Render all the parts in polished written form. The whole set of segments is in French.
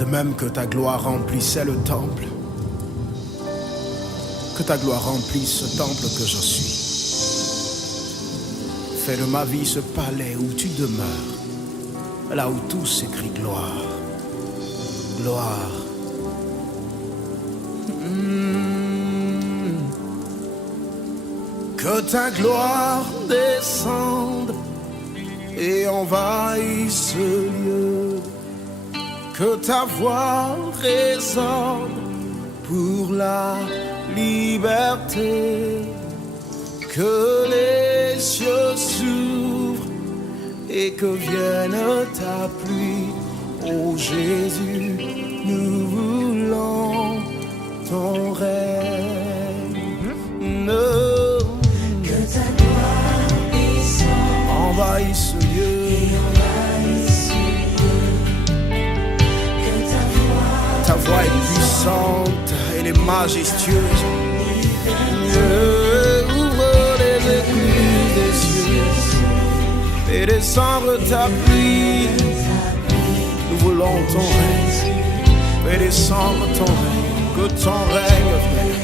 De même que ta gloire remplissait le temple, que ta gloire remplisse ce temple que je suis. Fais de ma vie ce palais où tu demeures, là où tout s'écrit gloire, gloire. Que ta gloire descende et envahisse ce lieu. Que ta voix résonne pour la liberté. Que les cieux s'ouvrent et que vienne ta pluie. Oh Jésus, nous voulons ton règne. Que ta gloire descende, envahisse ce lieu. Ta voix est puissante, elle est majestueuse. Ouvre les écluses des cieux et descendre ta pluie. Nous voulons ton règne, fais descendre ton règne, que ton règne vienne.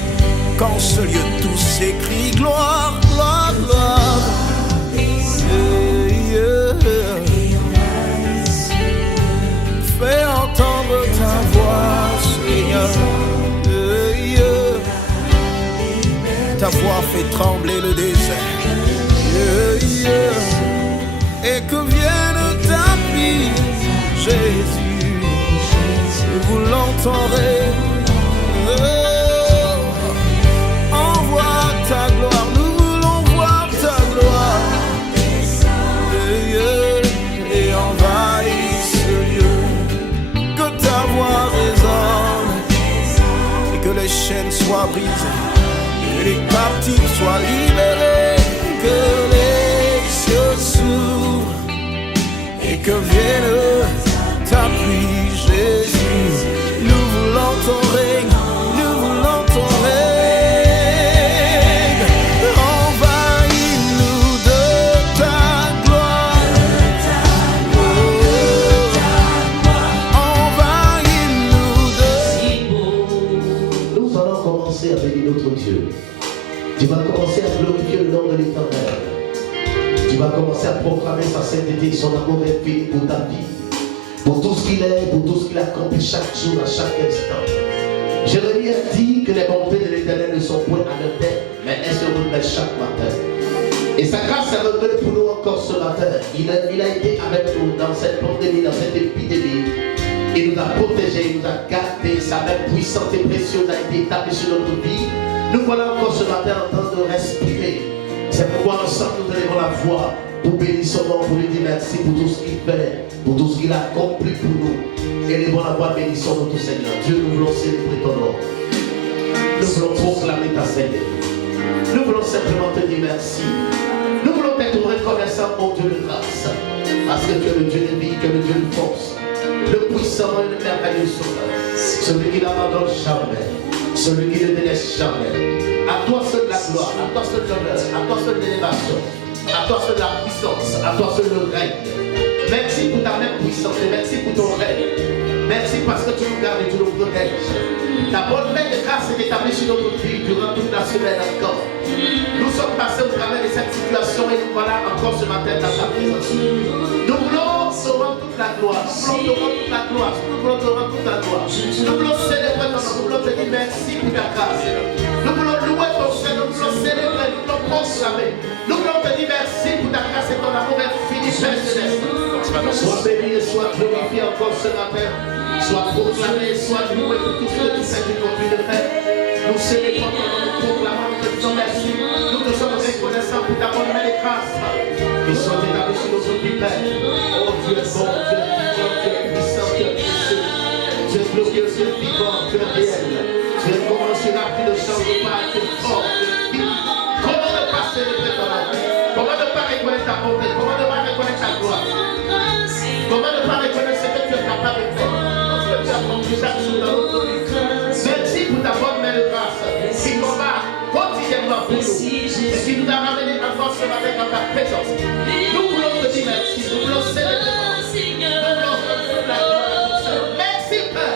Qu'en ce lieu tout s'écrit gloire, gloire, gloire. Fais entendre ta voix, Seigneur. Ta voix fait trembler le désert. Et que vienne ta pluie, Jésus. Nous voulons ton règne. Envoie ta gloire, nous voulons voir ta gloire. Et envahis ce lieu. Que ta voix résonne et que les chaînes soient brisées, que les captifs soient libérés, que les cieux s'ouvrent et que vienne ta pluie, Jésus. Nous voulons ton règne, nous voulons ton règne. Envahis-nous de ta gloire. Envahis-nous de... Nous allons commencer à bénir notre Dieu. Tu vas commencer à glorifier le nom de l'Éternel. Tu vas commencer à proclamer sa sainteté, son amour infini pour ta vie, pour tout ce qu'il est, pour tout ce qu'il accomplit chaque jour, à chaque instant. Jérémie a dit que les bontés de l'Éternel ne sont point à leur tête, mais elles se renouvellent chaque matin. Et sa grâce est renouvelée pour nous encore ce matin. Il a été avec nous dans cette pandémie, dans cette épidémie. Il nous a protégés, il nous a gardés. Sa main puissante et précieuse a été établie sur notre vie. Nous voilà encore ce matin en train de respirer. C'est pourquoi ensemble nous élevons la voix pour bénir son nom, pour lui dire merci pour tout ce qu'il fait, pour tout ce qu'il a accompli pour nous. Élevons la voix, bénissons notre Seigneur. Dieu, nous voulons célébrer ton nom. Nous voulons proclamer ta sainteté. Nous voulons simplement te dire merci. Nous voulons être reconnaissants au Dieu de grâce, parce que tu es le Dieu de vie, que le Dieu de force, le puissant et le merveilleux sauveur, celui qui n'abandonne jamais, celui qui ne délaisse jamais. À toi seul la gloire, à toi seul l'honneur, à toi seul l'élévation, à toi seul la puissance, à toi seul le règne. Merci pour ta main puissante et merci pour ton règne. Merci parce que tu nous gardes et tu nous protèges. Ta bonne main de grâce est établie sur notre vie durant toute la semaine encore. Nous sommes passés au travers de cette situation et nous voilà encore ce matin dans ta présence. Nous voulons te rendre toute la gloire. Nous voulons te rendre toute la gloire. Nous voulons te rendre toute la gloire. Nous voulons célébrer ton nom. Nous voulons te dire merci pour ta grâce. Nous voulons louer ton Seigneur. Nous voulons célébrer. Nous voulons proclamer. Nous voulons te dire merci pour ta grâce et ton amour infini, Père céleste. Sois béni et sois glorifié encore ce matin. Sois proclamé, sois loué pour tout ce que tu fais, tu continues de faire. Nous célébrons ton nom, nous proclamons, nous te disons merci. Nous te sommes reconnaissants pour ta bonne main de grâce qui sont établis sur notre vie, Père. Oh Dieu est bon, Dieu est vivant, Dieu est puissant, Dieu est précieux. Dieu est glorieux, Dieu est vivant, Dieu est réel. Dieu est commensurable, tu ne changes pas, tu es fort, tu es vivant. Comment ne pas célébrer ton nom? Comment ne pas reconnaître ta bonté? Comment ne pas reconnaître ta gloire? Comment ne pas reconnaître ce que tu es capable de faire? Chaque jour dans notre vie. Merci pour ta bonne main de grâce qui combat quotidiennement pour nous et qui nous a ramenés encore ce matin dans ta présence. Nous voulons te dire merci, nous voulons célébrer, nous voulons te la gloire. Merci Père.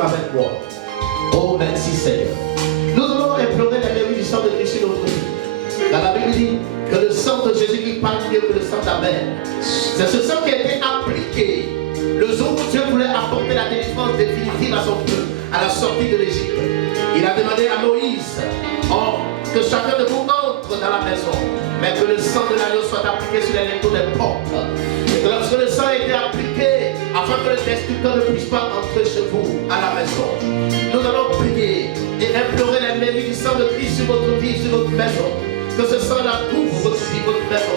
encore avec moi. Oh, merci Seigneur. Nous allons implorer la mairie du sang de Christ sur notre vie. Dans la Bible dit que le sang de Jésus-Christ parle mieux que le sang d'Abel. C'est ce sang qui a été appliqué le jour où Dieu voulait apporter la délivrance définitive à son peuple, à la sortie de l'Égypte. Il a demandé à Moïse que chacun de vous entre dans la maison, mais que le sang de l'agneau soit appliqué sur les linteaux des portes. Et que lorsque le sang a été appliqué, afin que le destructeur ne puisse pas entrer chez vous à la maison, nous allons prier et implorer la mairie du sang de Christ sur votre vie, sur votre maison. Que ce sang-là couvre votre vie, votre maison.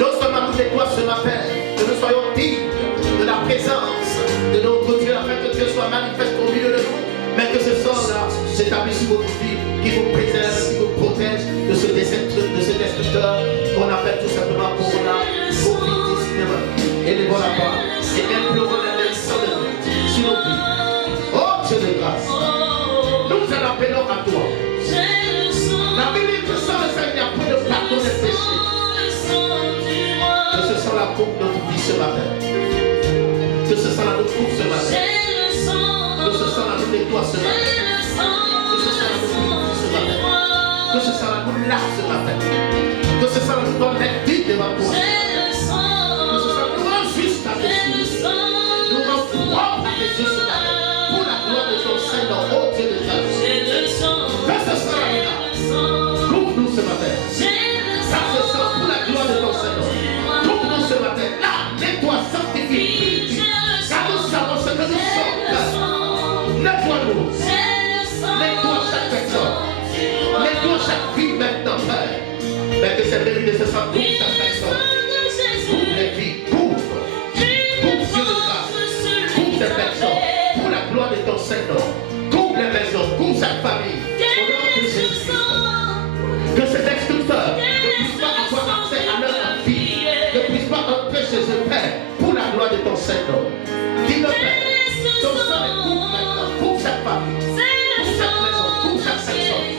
Non seulement nous nettoie ce matin, que nous soyons dignes de la présence de notre Dieu, afin que Dieu soit manifeste au milieu de nous, mais que ce sang-là s'établisse sur votre vie, qui vous préserve, qui vous protège de ce destructeur qu'on appelle tout simplement Corona, Covid-19. Élevons la voix et implorons la sang de Christ sur nos vies. Oh Dieu de grâce, nous en appelons à toi. La Bible dit que sans le Seigneur, il n'y a pas de pardon des péchés. Que ce sang-là coupe notre vie ce matin. Que ce sang-là nous coupe ce matin. Que ce sang-là nous nettoie ce matin. Que ce sang-là nous purifie ce matin. Que ce sang-là nous lave ce matin. Que ce sang-là nous donne la vie devant toi. Que ce sang-là nous rend juste à tes yeux. Nous rend propre à tes yeux ce matin. Pour la gloire de ton Seigneur, oh Dieu de grâce. Que ce sang-là couvre-nous ce matin. Ça se sent pour la gloire de ton Seigneur. Couvre-nous ce matin. Là, nettoie, sanctifie. Car nous savons ce que nous sommes. Nettoie-nous. Nettoie chaque personne. Nettoie chaque vie maintenant, Père. Mais que cette vérité se sente pour chaque personne. Couvre les vies. Couvre Dieu de grâce. Couvre ces personnes. Pour la gloire de ton Seigneur. Couvre les maisons. Couvre chaque famille. Au nom de Jésus-Christ. Que ces destructeurs ne puissent pas avoir accès à leur vie, ne puissent pas entrer chez eux, Père, pour la gloire de ton Seigneur. Dis-le, Père, ton sang est couvre maintenant, pour chaque famille, pour chaque maison, pour chaque personne,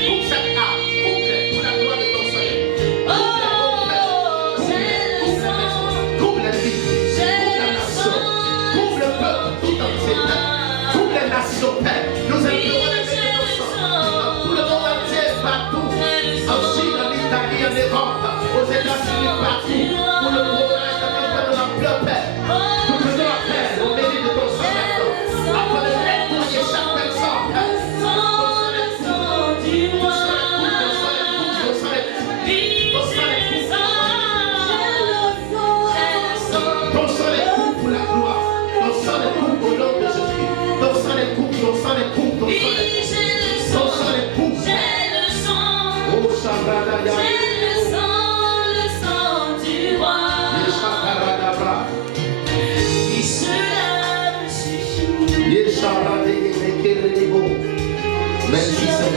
pour chaque âme, pour la gloire de ton Seigneur. Couvre les maisons, couvre les vies, couvre la nation, couvre le peuple tout entier, couvre les nations, Père. Nous implorons les bénédictions de ton sang, tout le monde entier, partout. En Chine, en Italie, en Europe, aux États-Unis, partout, pour le monde reste en train de la pleure, Père. Nous faisons appel au mérite de ton sang maintenant, afin de nettoyer chaque personne, Père. Ton sang les coupe pour la gloire, ton sang les coupe au nom de Jésus, ton sang les coupe, ton sang les coupe, ton sang les coupe, ton sang les coupe. Merci Seigneur. Oh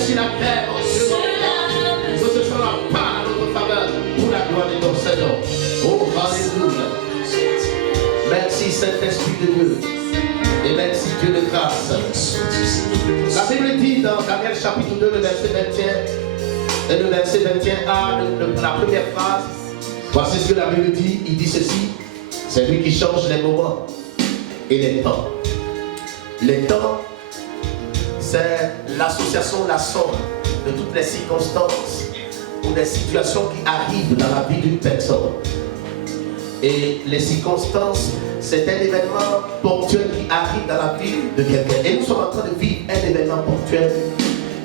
sur la terre, que ce sera pas à notre faveur pour la gloire de ton Seigneur. Oh, alléluia. Merci Saint-Esprit de Dieu. Et merci Dieu de grâce. La Bible dit dans Daniel chapitre 2, le verset 21 et le verset 21a, la première phrase. Voici ce que la Bible dit. Il dit ceci: c'est lui qui change les moments et les temps. Les temps, c'est l'association, la somme de toutes les circonstances ou des situations qui arrivent dans la vie d'une personne. Et les circonstances, c'est un événement ponctuel qui arrive dans la vie de quelqu'un. Et nous sommes en train de vivre un événement ponctuel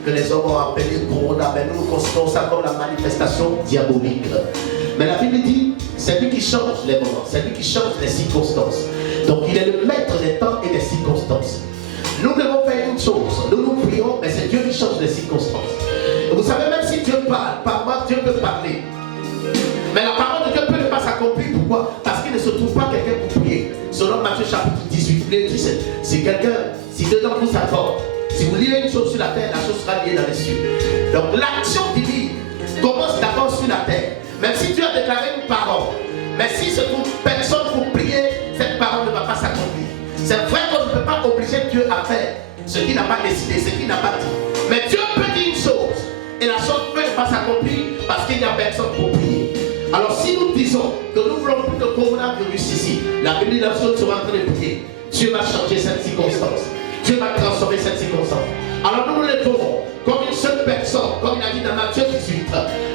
que les hommes ont appelé Corona, mais nous considérons ça comme la manifestation diabolique. Mais la Bible dit, c'est lui qui change les moments, c'est lui qui change les circonstances. Donc il est le maître des temps et des circonstances. Nous devons faire une chose, nous prions, mais c'est Dieu qui change les circonstances. Et vous savez, même si Dieu parle, par moi, Dieu peut parler. Mais la parole de Dieu peut ne pas s'accomplir. Pourquoi? Parce qu'il ne se trouve pas quelqu'un pour prier. Selon Matthieu chapitre 18, il dit, si quelqu'un, si deux d'entre vous s'accordent, si vous liez une chose sur la terre, la chose sera liée dans les cieux. Donc l'action divine commence d'abord sur la terre. Même si Dieu a déclaré une parole, mais s'il se trouve personne pour prier, cette parole ne va pas s'accomplir. C'est vrai qu'on ne peut pas obliger Dieu à faire ce qu'il n'a pas décidé, ce qu'il n'a pas dit. Mais Dieu peut dire une chose, et la chose peut ne pas s'accomplir parce qu'il n'y a personne pour prier. Alors si nous disons que nous voulons plus de coronavirus ici, la Bible sera en train de prier. Dieu va changer cette circonstance. Dieu va transformer cette circonstance. Alors nous nous lèverons comme une seule personne, comme il a dit dans Matthieu 18.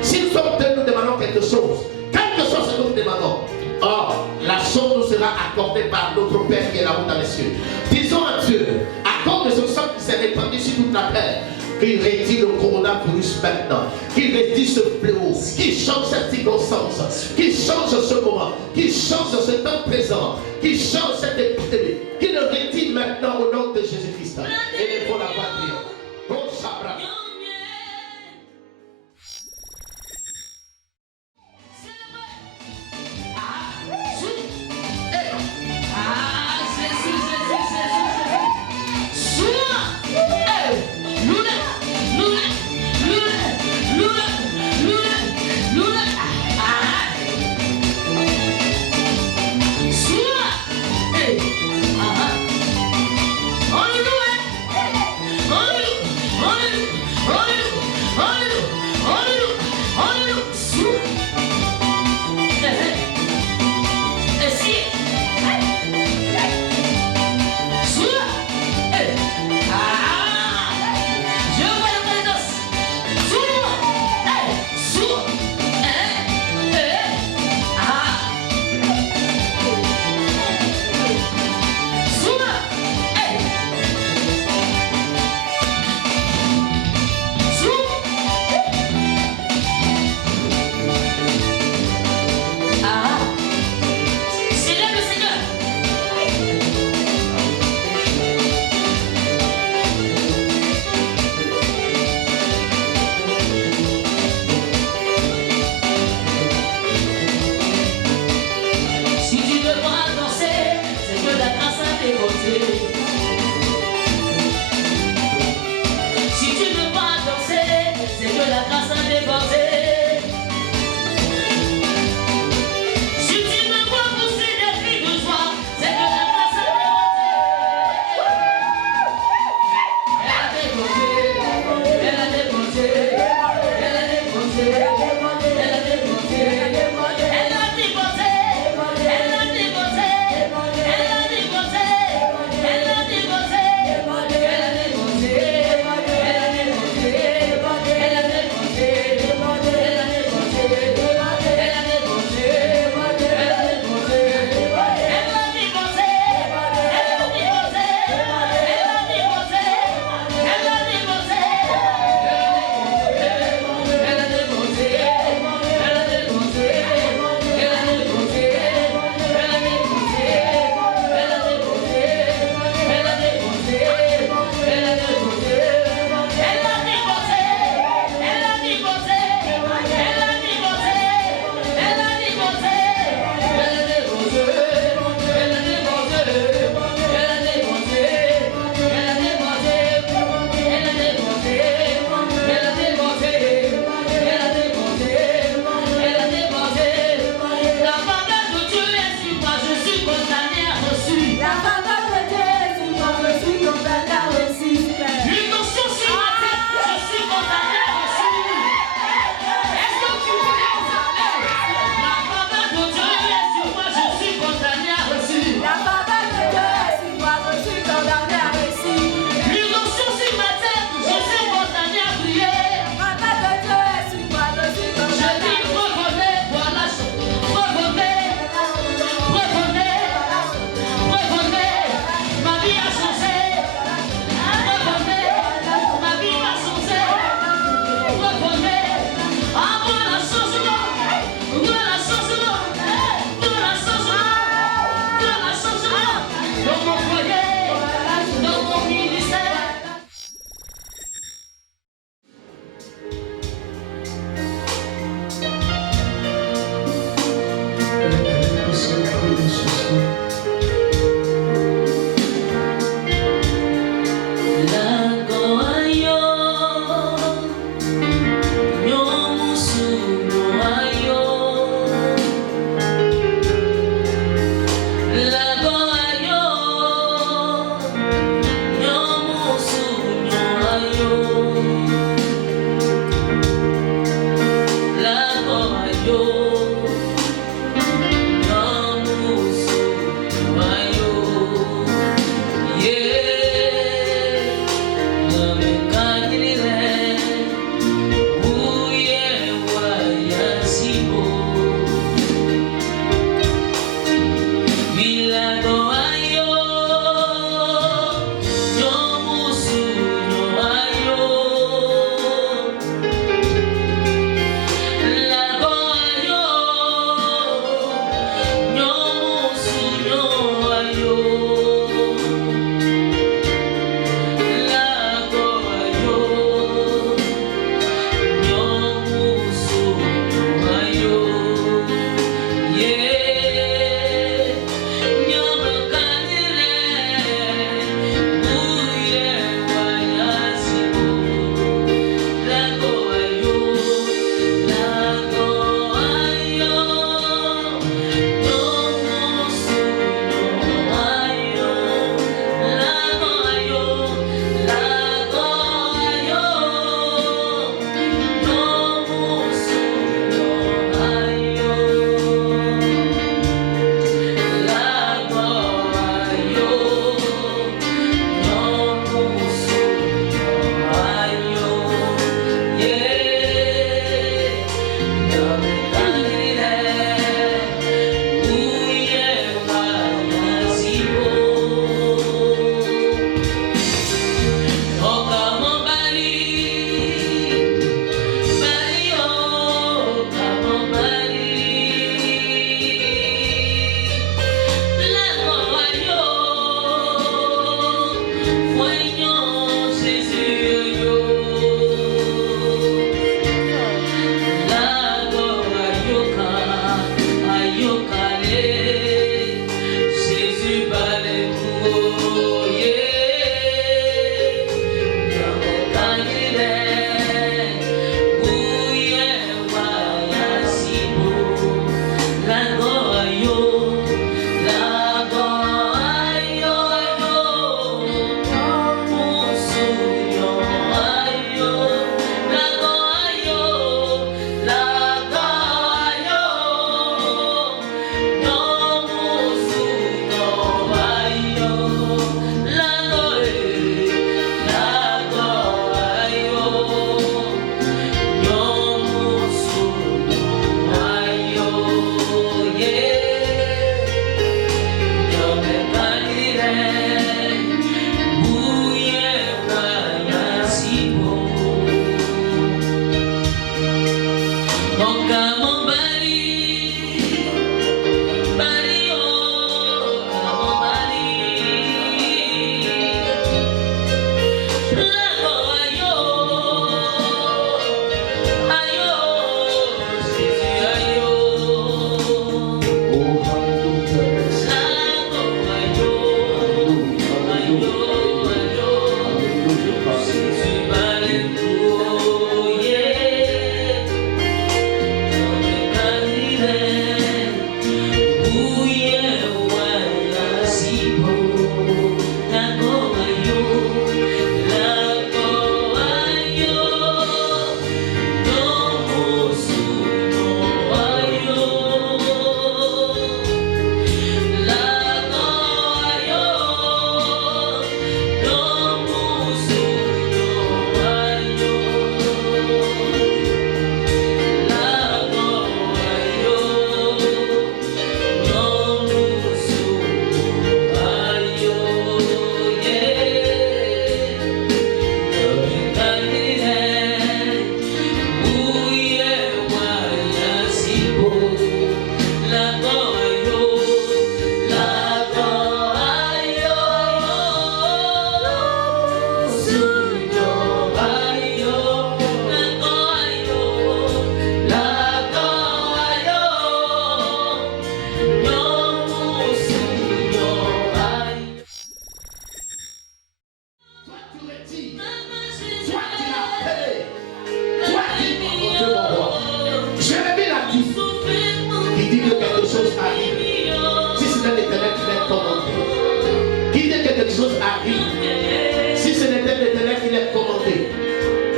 Si nous sommes deux, nous demandons quelque chose. Quelque chose que nous demandons. Or, la chose nous sera accordée par notre Père qui est là-haut dans les cieux. Disons à Dieu, accorde ce sang qui s'est répandu sur toute la terre, qu'il rédit le coronavirus maintenant, qu'il rédit ce fléau, qu'il change cette circonstance, qu'il change ce moment, qu'il change ce temps présent, qu'il change cette épidémie, qu'il le rédit maintenant au nom de Jésus-Christ. Et il faut la patrie. Bon sabra.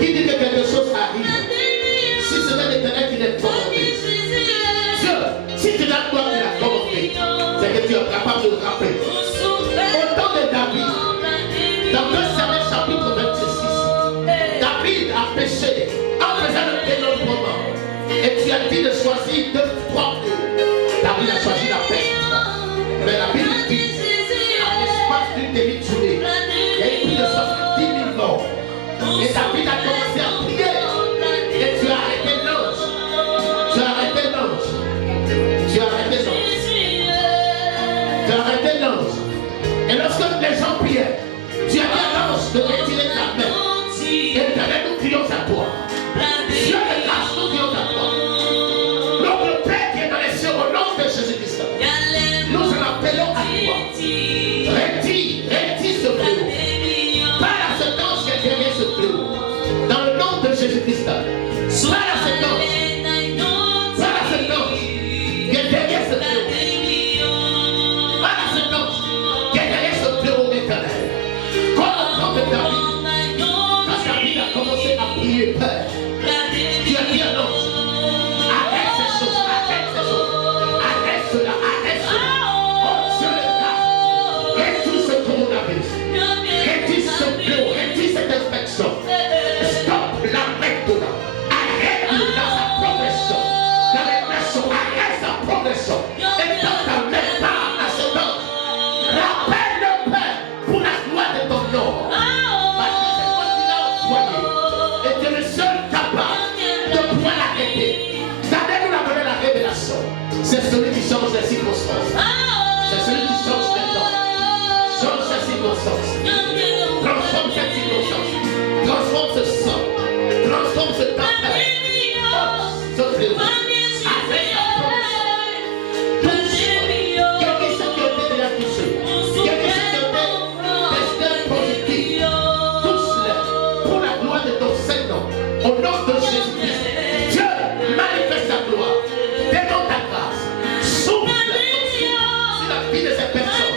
Qui dit que quelque chose arrive? Si c'est l'Éternel qui l'a commandé. Dieu, si tu l'as toi qui l'as commandé, c'est que tu es capable de le rappeler. Au temps de David, dans 2 Samuel chapitre 26, David a péché en faisant le dénombrement. Et tu as dit de choisir 2 ou 3 lieux. David a choisi la peste. Mais la Bible dit, en l'espace d'une demi-journée, il y a eu plus de 70 000 morts. Et David a commencé à prier. Et tu as arrêté l'ange. Tu as arrêté l'ange. Tu as arrêté l'ange. Tu as arrêté l'ange. Et lorsque les gens priaient, tu as dit à l'ange de retirer ta main. Et l'Éternel, nous crions à toi. Dieu de grâce, nous crions à toi. Notre Père qui est dans les cieux, au nom de Jésus-Christ, nous en appelons à toi. Retire ce fléau. Par la séquence qui est derrière ce fléau. Dans le nom de Jésus-Christ. Par la séquence. Par la séquence qui est derrière ce fléau. Par la séquence qui est derrière ce fléau éternel. Comme au temps de David. Quand David a commencé à prier, Père, tu as dit à l'ange, arrête ces choses, arrête ces choses, arrête cela, arrête cela. Oh, Dieu le garde. Réduis ce coronavirus, réduis ce fléau, réduis cette infection. Stop la maintenant. Arrête dans sa progression. Dans les nations, arrête sa progression. Et dans ta main, par la séquence, rappelle le Père pour la gloire de ton nom. Parce que c'est toi qui l'as envoyé. Et tu es le seul capable de pouvoir l'arrêter. Donnez-nous la révélation. C'est celui qui change les circonstances. C'est celui qui change les temps. Change ces circonstances. Transforme cette circonstance. Transforme ce sang. Transforme ce temps. Ce fléau. Avec la promesse. Guéris ceux qui ont été déjà touchés. Guéris ceux qui ont été testés positifs. Touche-les pour la gloire de ton Saint-Nom. Au nom de Jésus-Christ. Dieu manifeste ta gloire. Démontre ta grâce. Souffle sur la vie de ces personnes.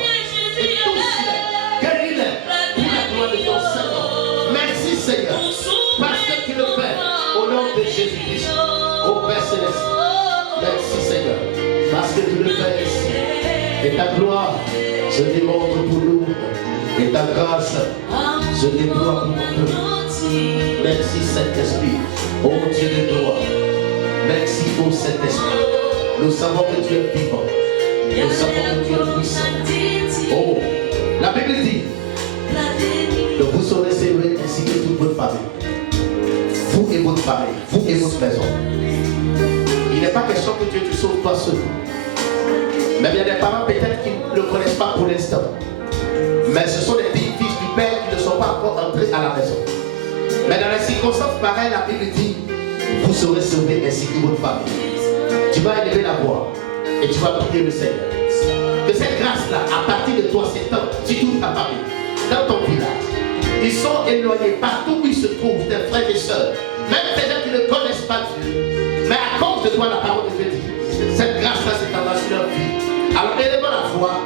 Et touche-les. Guéris-les pour la gloire de ton Saint-Nom. Merci Seigneur. Parce que tu le fais. Au nom de Jésus-Christ. Ô Père Céleste. Merci Seigneur. Parce que tu le fais ici. Et ta gloire se démontre pour nous. Et ta grâce se déploie pour nous. Merci Saint-Esprit. Ô Dieu de gloire. Merci ô Saint-Esprit. Nous savons que tu es vivant. Nous savons que tu es puissant. Oh, la Bible dit que vous serez célébrés ainsi que toute votre famille. Vous et votre famille, vous et votre maison. Il n'est pas question que Dieu te sauve toi seul. Mais il y a des parents peut-être qui ne le connaissent pas pour l'instant. Mais ce sont des fils du Père qui ne sont pas encore entrés à la maison. Mais dans les circonstances pareilles, la Bible dit, vous serez sauvés ainsi que votre famille. Tu vas élever la voix et tu vas prier le Seigneur. Que cette grâce-là, à partir de toi, s'étende sur toute ta famille, dans ton village. Ils sont éloignés partout où ils se trouvent, tes frères et sœurs. Même les gens qui ne connaissent pas Dieu. Mais à cause de toi, la parole de Dieu dit, cette grâce-là s'étendra sur leur vie. Alors élevons la voix,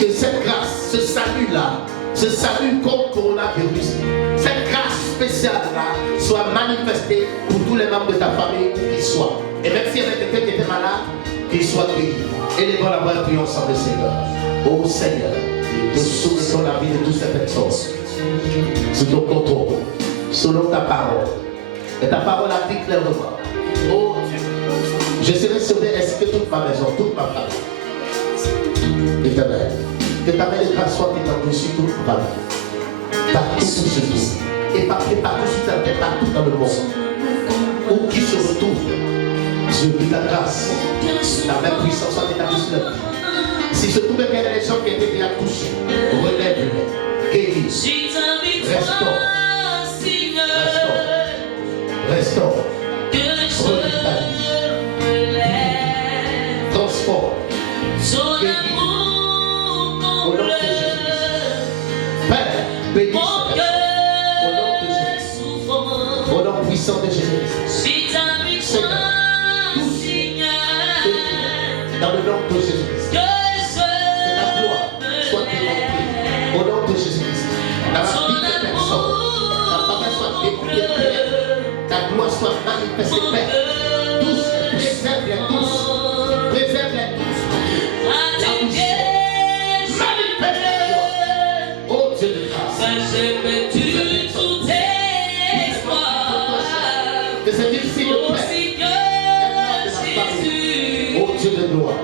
que cette grâce, ce salut-là, ce salut contre coronavirus, cette grâce spéciale-là soit manifestée pour tous les membres de ta famille, où qu'ils soient. Et même s'il y avait quelqu'un qui était malade, qu'il soit guéri. Élevons la voix et prions ensemble, Seigneur. Ô Seigneur, nous soumettons la vie de toutes ces personnes sous ton contrôle, selon ta parole. Et ta parole a dit clairement, oh Dieu, je serai sauvé ainsi que toute ma maison, toute ma famille. Éternel, que ta main de grâce soit étendue sur toute ma famille, partout où se trouve, éparpillé partout sur ta terre, partout dans le monde, où qui se retrouve. Je prie ta grâce, ta main puissante soit établie sur la vie. Si je trouvais qu'il y a des gens qui étaient déjà touchés, relève-les, guéris, restaure, restaure, revitalise, transforme, guéris, au nom de Jésus-Christ. Père, bénis au nom de Jésus-Christ, au nom puissant de Jésus-Christ. Seigneur, dans le nom de Jésus-Christ. Que ta gloire soit démontrée au nom de Jésus-Christ. Dans la vie de personne, ta parole soit découverte. manifester paix. Tous, préserve-les tous. Préserve-les tous. La douceur. Manifestation. Oh Dieu de grâce. Que c'est difficile de paix. Oh Dieu de gloire.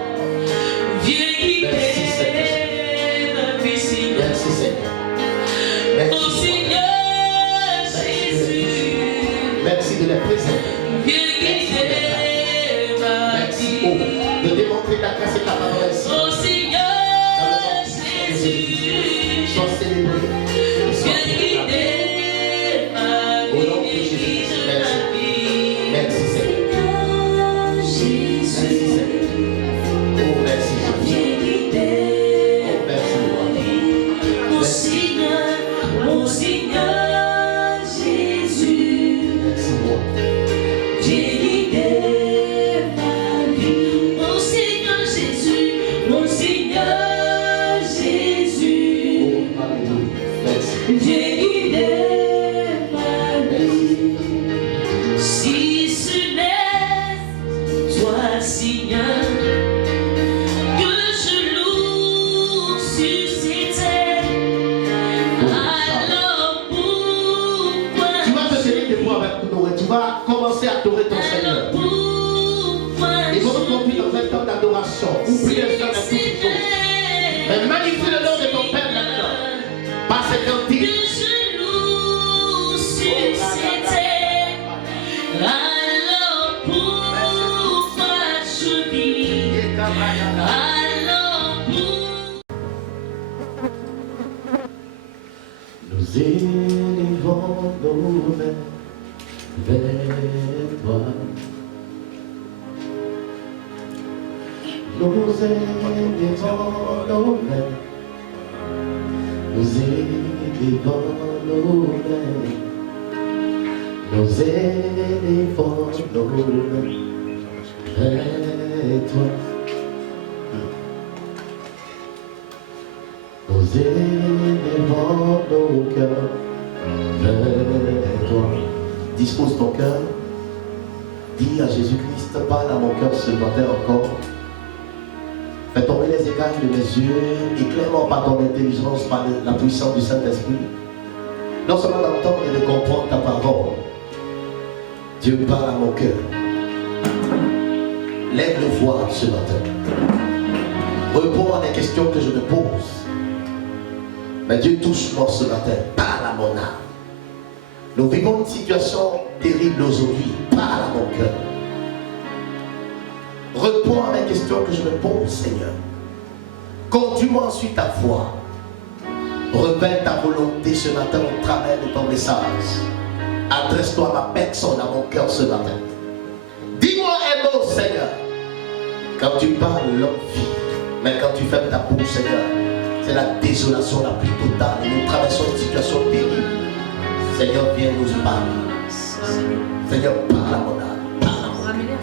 Merci Seigneur. Merci Seigneur. Merci Seigneur. Merci de les préserver. Merci de démontrer ta grâce et ta parole ici. Dans le nom de Jésus. Sois célébré. Sois célébré. Au nom de Jésus. Merci. Merci Seigneur. Merci Seigneur. Oh merci Jésus. Oh merci Lord. Merci. Merci Lord. Oh alléluia. Merci. Si ce n'est toi, Seigneur, que je loue sur ces terres, alors pourquoi Tu vas te tenir debout avec nous et tu vas commencer à adorer ton Seigneur. Et vous reconduire dans un temps d'adoration. Oublie les gens de toutes choses. Mais magnifie le nom de ton Père maintenant. Par ses que cantiques. je loue sur ces terres, alors pourquoi je vis, alors Nous élevons nos mains vers toi. Nous élevons nos mains. Nous élevons nos mains. Nous élevons nos mains vers toi. Nous élevons nos cœurs vers toi. Dispose ton cœur. Dis à Jésus-Christ, parle à mon cœur ce matin encore. Fais tomber les écailles de mes yeux, éclaire-moi par ton intelligence, par la puissance du Saint-Esprit. Non seulement d'entendre et de comprendre ta parole. Dieu parle à mon cœur. Lève le voile ce matin. Réponds à des questions que je me pose. Mais Dieu touche-moi ce matin. Parle à mon âme. Nous vivons une situation terrible aujourd'hui. Parle à mon cœur. Réponds à mes questions que je me pose, Seigneur. Conduis-moi ensuite ta voie. Révèle ta volonté ce matin au travers de ton message. Adresse-toi à ma personne, à mon cœur ce matin. Dis-moi un mot, Seigneur. Quand tu parles, l'homme vit. Mais quand tu fermes ta bouche, Seigneur, c'est la désolation la plus totale. Et nous traversons une situation terrible. Seigneur, viens nous parler. Seigneur, parle à mon âme. Parle à mon âme.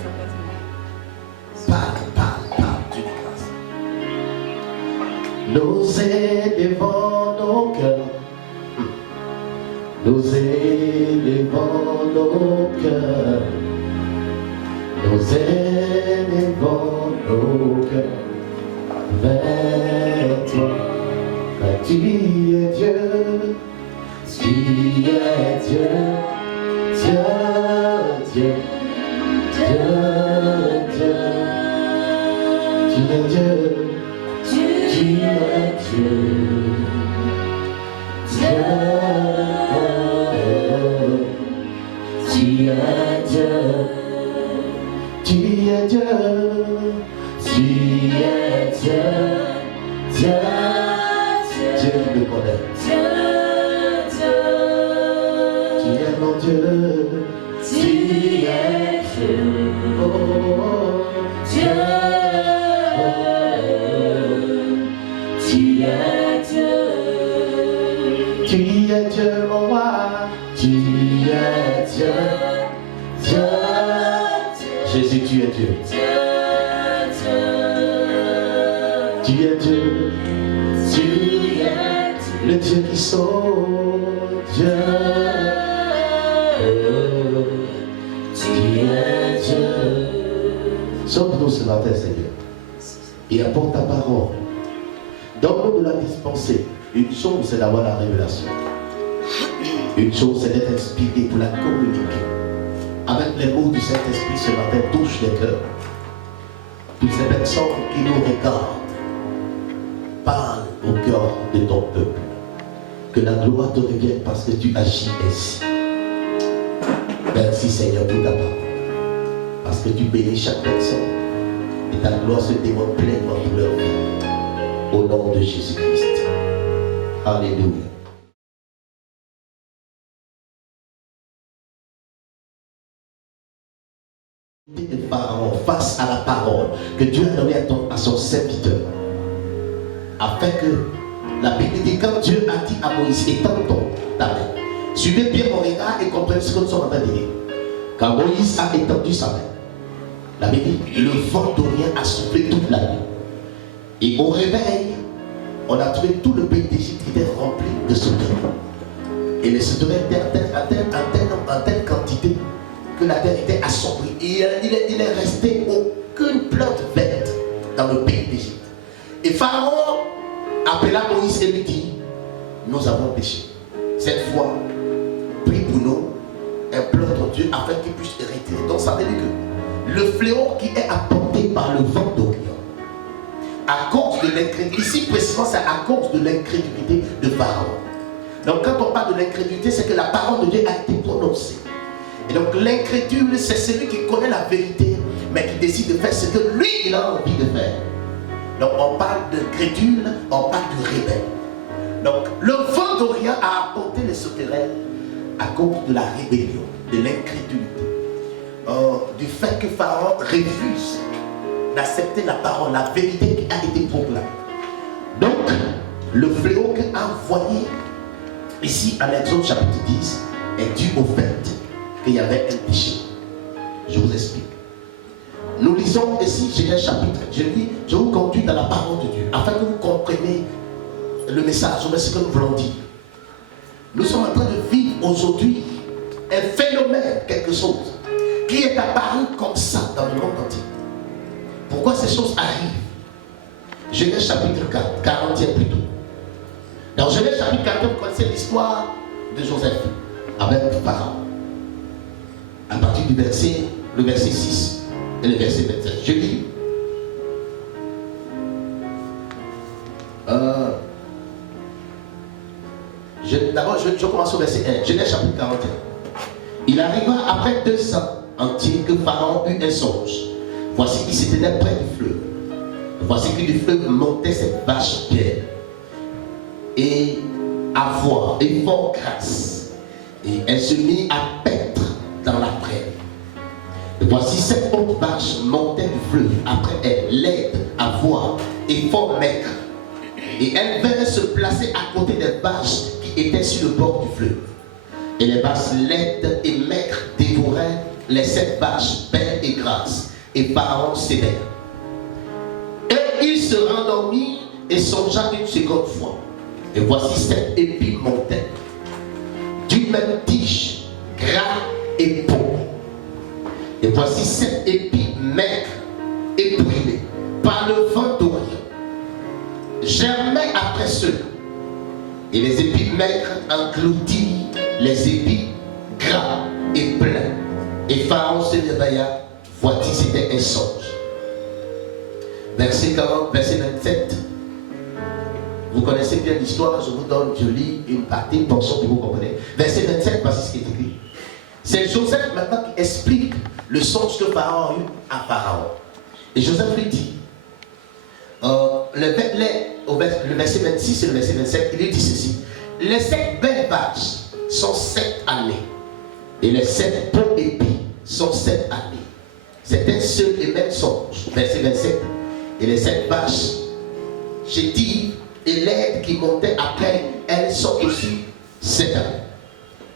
Parle, Dieu de grâce. Nous élevons nos cœurs. Nous élevons nos cœurs. Nous élevons nos cœurs vers toi. Car tu es Dieu. Tu es Dieu. Dieu, Dieu. Dieu, Dieu. Tu es Dieu. Tu es Dieu. Dieu. Tu es Dieu. Tu es Dieu. Tu es Dieu. Dieu. Dieu qui me connaît. Tu es mon Dieu. Tu es Dieu. Oh, Dieu. Tu es Dieu. Tu es Dieu, mon roi. Tu es Dieu. Dieu. Jésus, tu es Dieu. Tu es Dieu. Tu es le Dieu qui sauve. Dieu. Tu es est Dieu. Sauve-nous ce matin, Seigneur, et apporte ta parole. Donne-nous de la dispenser. Une chose, c'est d'avoir la révélation. Une chose, c'est d'être inspiré pour la communiquer. Avec les mots du Saint-Esprit ce matin, touche les cœurs. Toutes ces personnes qui nous regardent, parle au cœur de ton peuple. Que la gloire te revienne parce que tu agis ainsi. Merci Seigneur pour ta parole. Parce que tu bénis chaque personne. Et ta gloire se démontre pleinement pour leur vie. Au nom de Jésus-Christ. Alléluia. De Pharaon face à la parole que Dieu a donnée à son serviteur. Afin que la Bible dit, quand Dieu a dit à Moïse, étends ta main. Suivez bien mon regard et comprenez ce que nous sommes en train de dire. Quand Moïse a étendu sa main, la Bible dit, le vent d'Orient a soufflé toute la nuit. Et au réveil, on a trouvé tout le pays d'Égypte qui était rempli de sauterelles. Et les sauterelles étaient en telle quantité que la terre était assombrie. Et il est resté aucune plante verte dans le pays d'Égypte. Et Pharaon appela Moïse et lui dit, nous avons péché. Cette fois, prie pour nous, implore ton Dieu afin qu'il puisse retirer. Donc ça veut dire que le fléau qui est apporté par le vent d'Orient, à cause de l'incrédulité, ici précisément c'est à cause de l'incrédulité de Pharaon. Donc quand on parle de l'incrédulité, c'est que la parole de Dieu a été prononcée. Et donc l'incrédule, c'est celui qui connaît la vérité, mais qui décide de faire ce que lui, il a envie de faire. Donc on parle de crédule, on parle de rebelle. Donc le vent d'Orient a apporté les sauterelles à cause de la rébellion, de l'incrédulité. Du fait que Pharaon refuse d'accepter la parole, la vérité qui a été proclamée. Donc le fléau qu'a envoyé ici en Exode chapitre 10 est dû au fait qu'il y avait un péché. Je vous explique. Nous lisons ici Genèse chapitre. Je vous conduis dans la parole de Dieu afin que vous compreniez le message, ce que nous voulons dire. Nous sommes en train de vivre aujourd'hui un phénomène, quelque chose qui est apparu comme ça dans le monde entier. Pourquoi ces choses arrivent? Genèse chapitre 4, 40e plutôt. Dans Genèse chapitre 4, vous connaissez l'histoire de Joseph avec Pharaon. À partir du le verset 6 et le verset 27. Je lis. D'abord, je commence au verset 1. Genèse chapitre 41. Il arriva après 2 ans entiers que Pharaon eut un songe. Voici qu'il se tenait près du fleuve. Voici que du fleuve montait cette vache pierre. Et à voir, et fort grasse. Et elle se mit à paître dans la prairie. Et voici cette autre vache montait du fleuve après elle, laide à voir et fort maigre. Et elle vint se placer à côté des vaches qui étaient sur le bord du fleuve. Et les vaches laides et maigres dévoraient les 7 vaches belles et grasses. Et Pharaon cédait. Et il se rendormit et songea une seconde fois. Et voici 7 épis montaient d'une même tige, gras et beau. Et voici 7 épis maigres et brûlés par le vent d'Orient. Germaient après ceux. Et les épis maigres engloutirent les épis gras et pleins. Et Pharaon se réveilla. Voici, c'était un songe. Verset 40, verset 27. Vous connaissez bien l'histoire, je lis une partie, une portion que vous comprenez. Verset 27, voici ce qui est écrit. C'est Joseph maintenant qui explique le songe que Pharaon a eu à Pharaon. Et Joseph lui dit, le verset 26 et le verset 27, il lui dit ceci. Les 7 belles vaches sont 7 années. Et les 7 beaux épis sont 7 années. C'est un seul et même songe. Verset 27. Et les 7 vaches chétives et laides qui montaient après, elles sont aussi 7 années.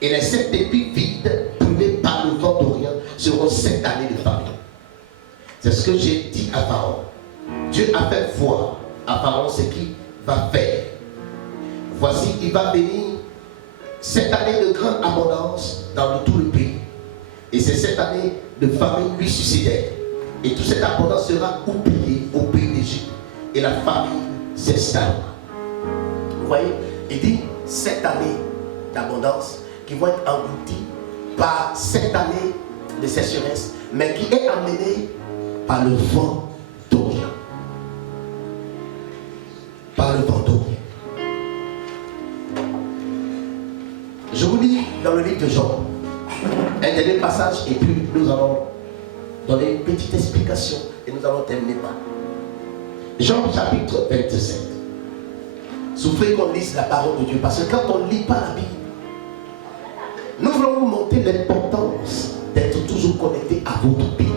Et les 7 épis vides, brûlés par le vent d'Orient, seront 7 années de famine. C'est ce que j'ai dit à Pharaon. Dieu a fait voir à Pharaon ce qu'il va faire. Voici, il va bénir 7 années de grande abondance dans tout le pays. Et c'est cette année de famine lui succédait. Et toute cette abondance sera oubliée au pays d'Égypte. Et la famine s'installera. Vous voyez, il dit cette année d'abondance qui vont être englouties par cette année de sécheresse, mais qui est amenée par le vent d'Orient. Par le vent d'Orient. Je vous lis dans le livre de Jean un dernier passage et puis nous allons donner une petite explication et nous allons terminer par Jean chapitre 27. Souffrez qu'on lise la parole de Dieu parce que quand on ne lit pas la Bible, nous voulons vous montrer l'importance d'être toujours connecté à votre Bible.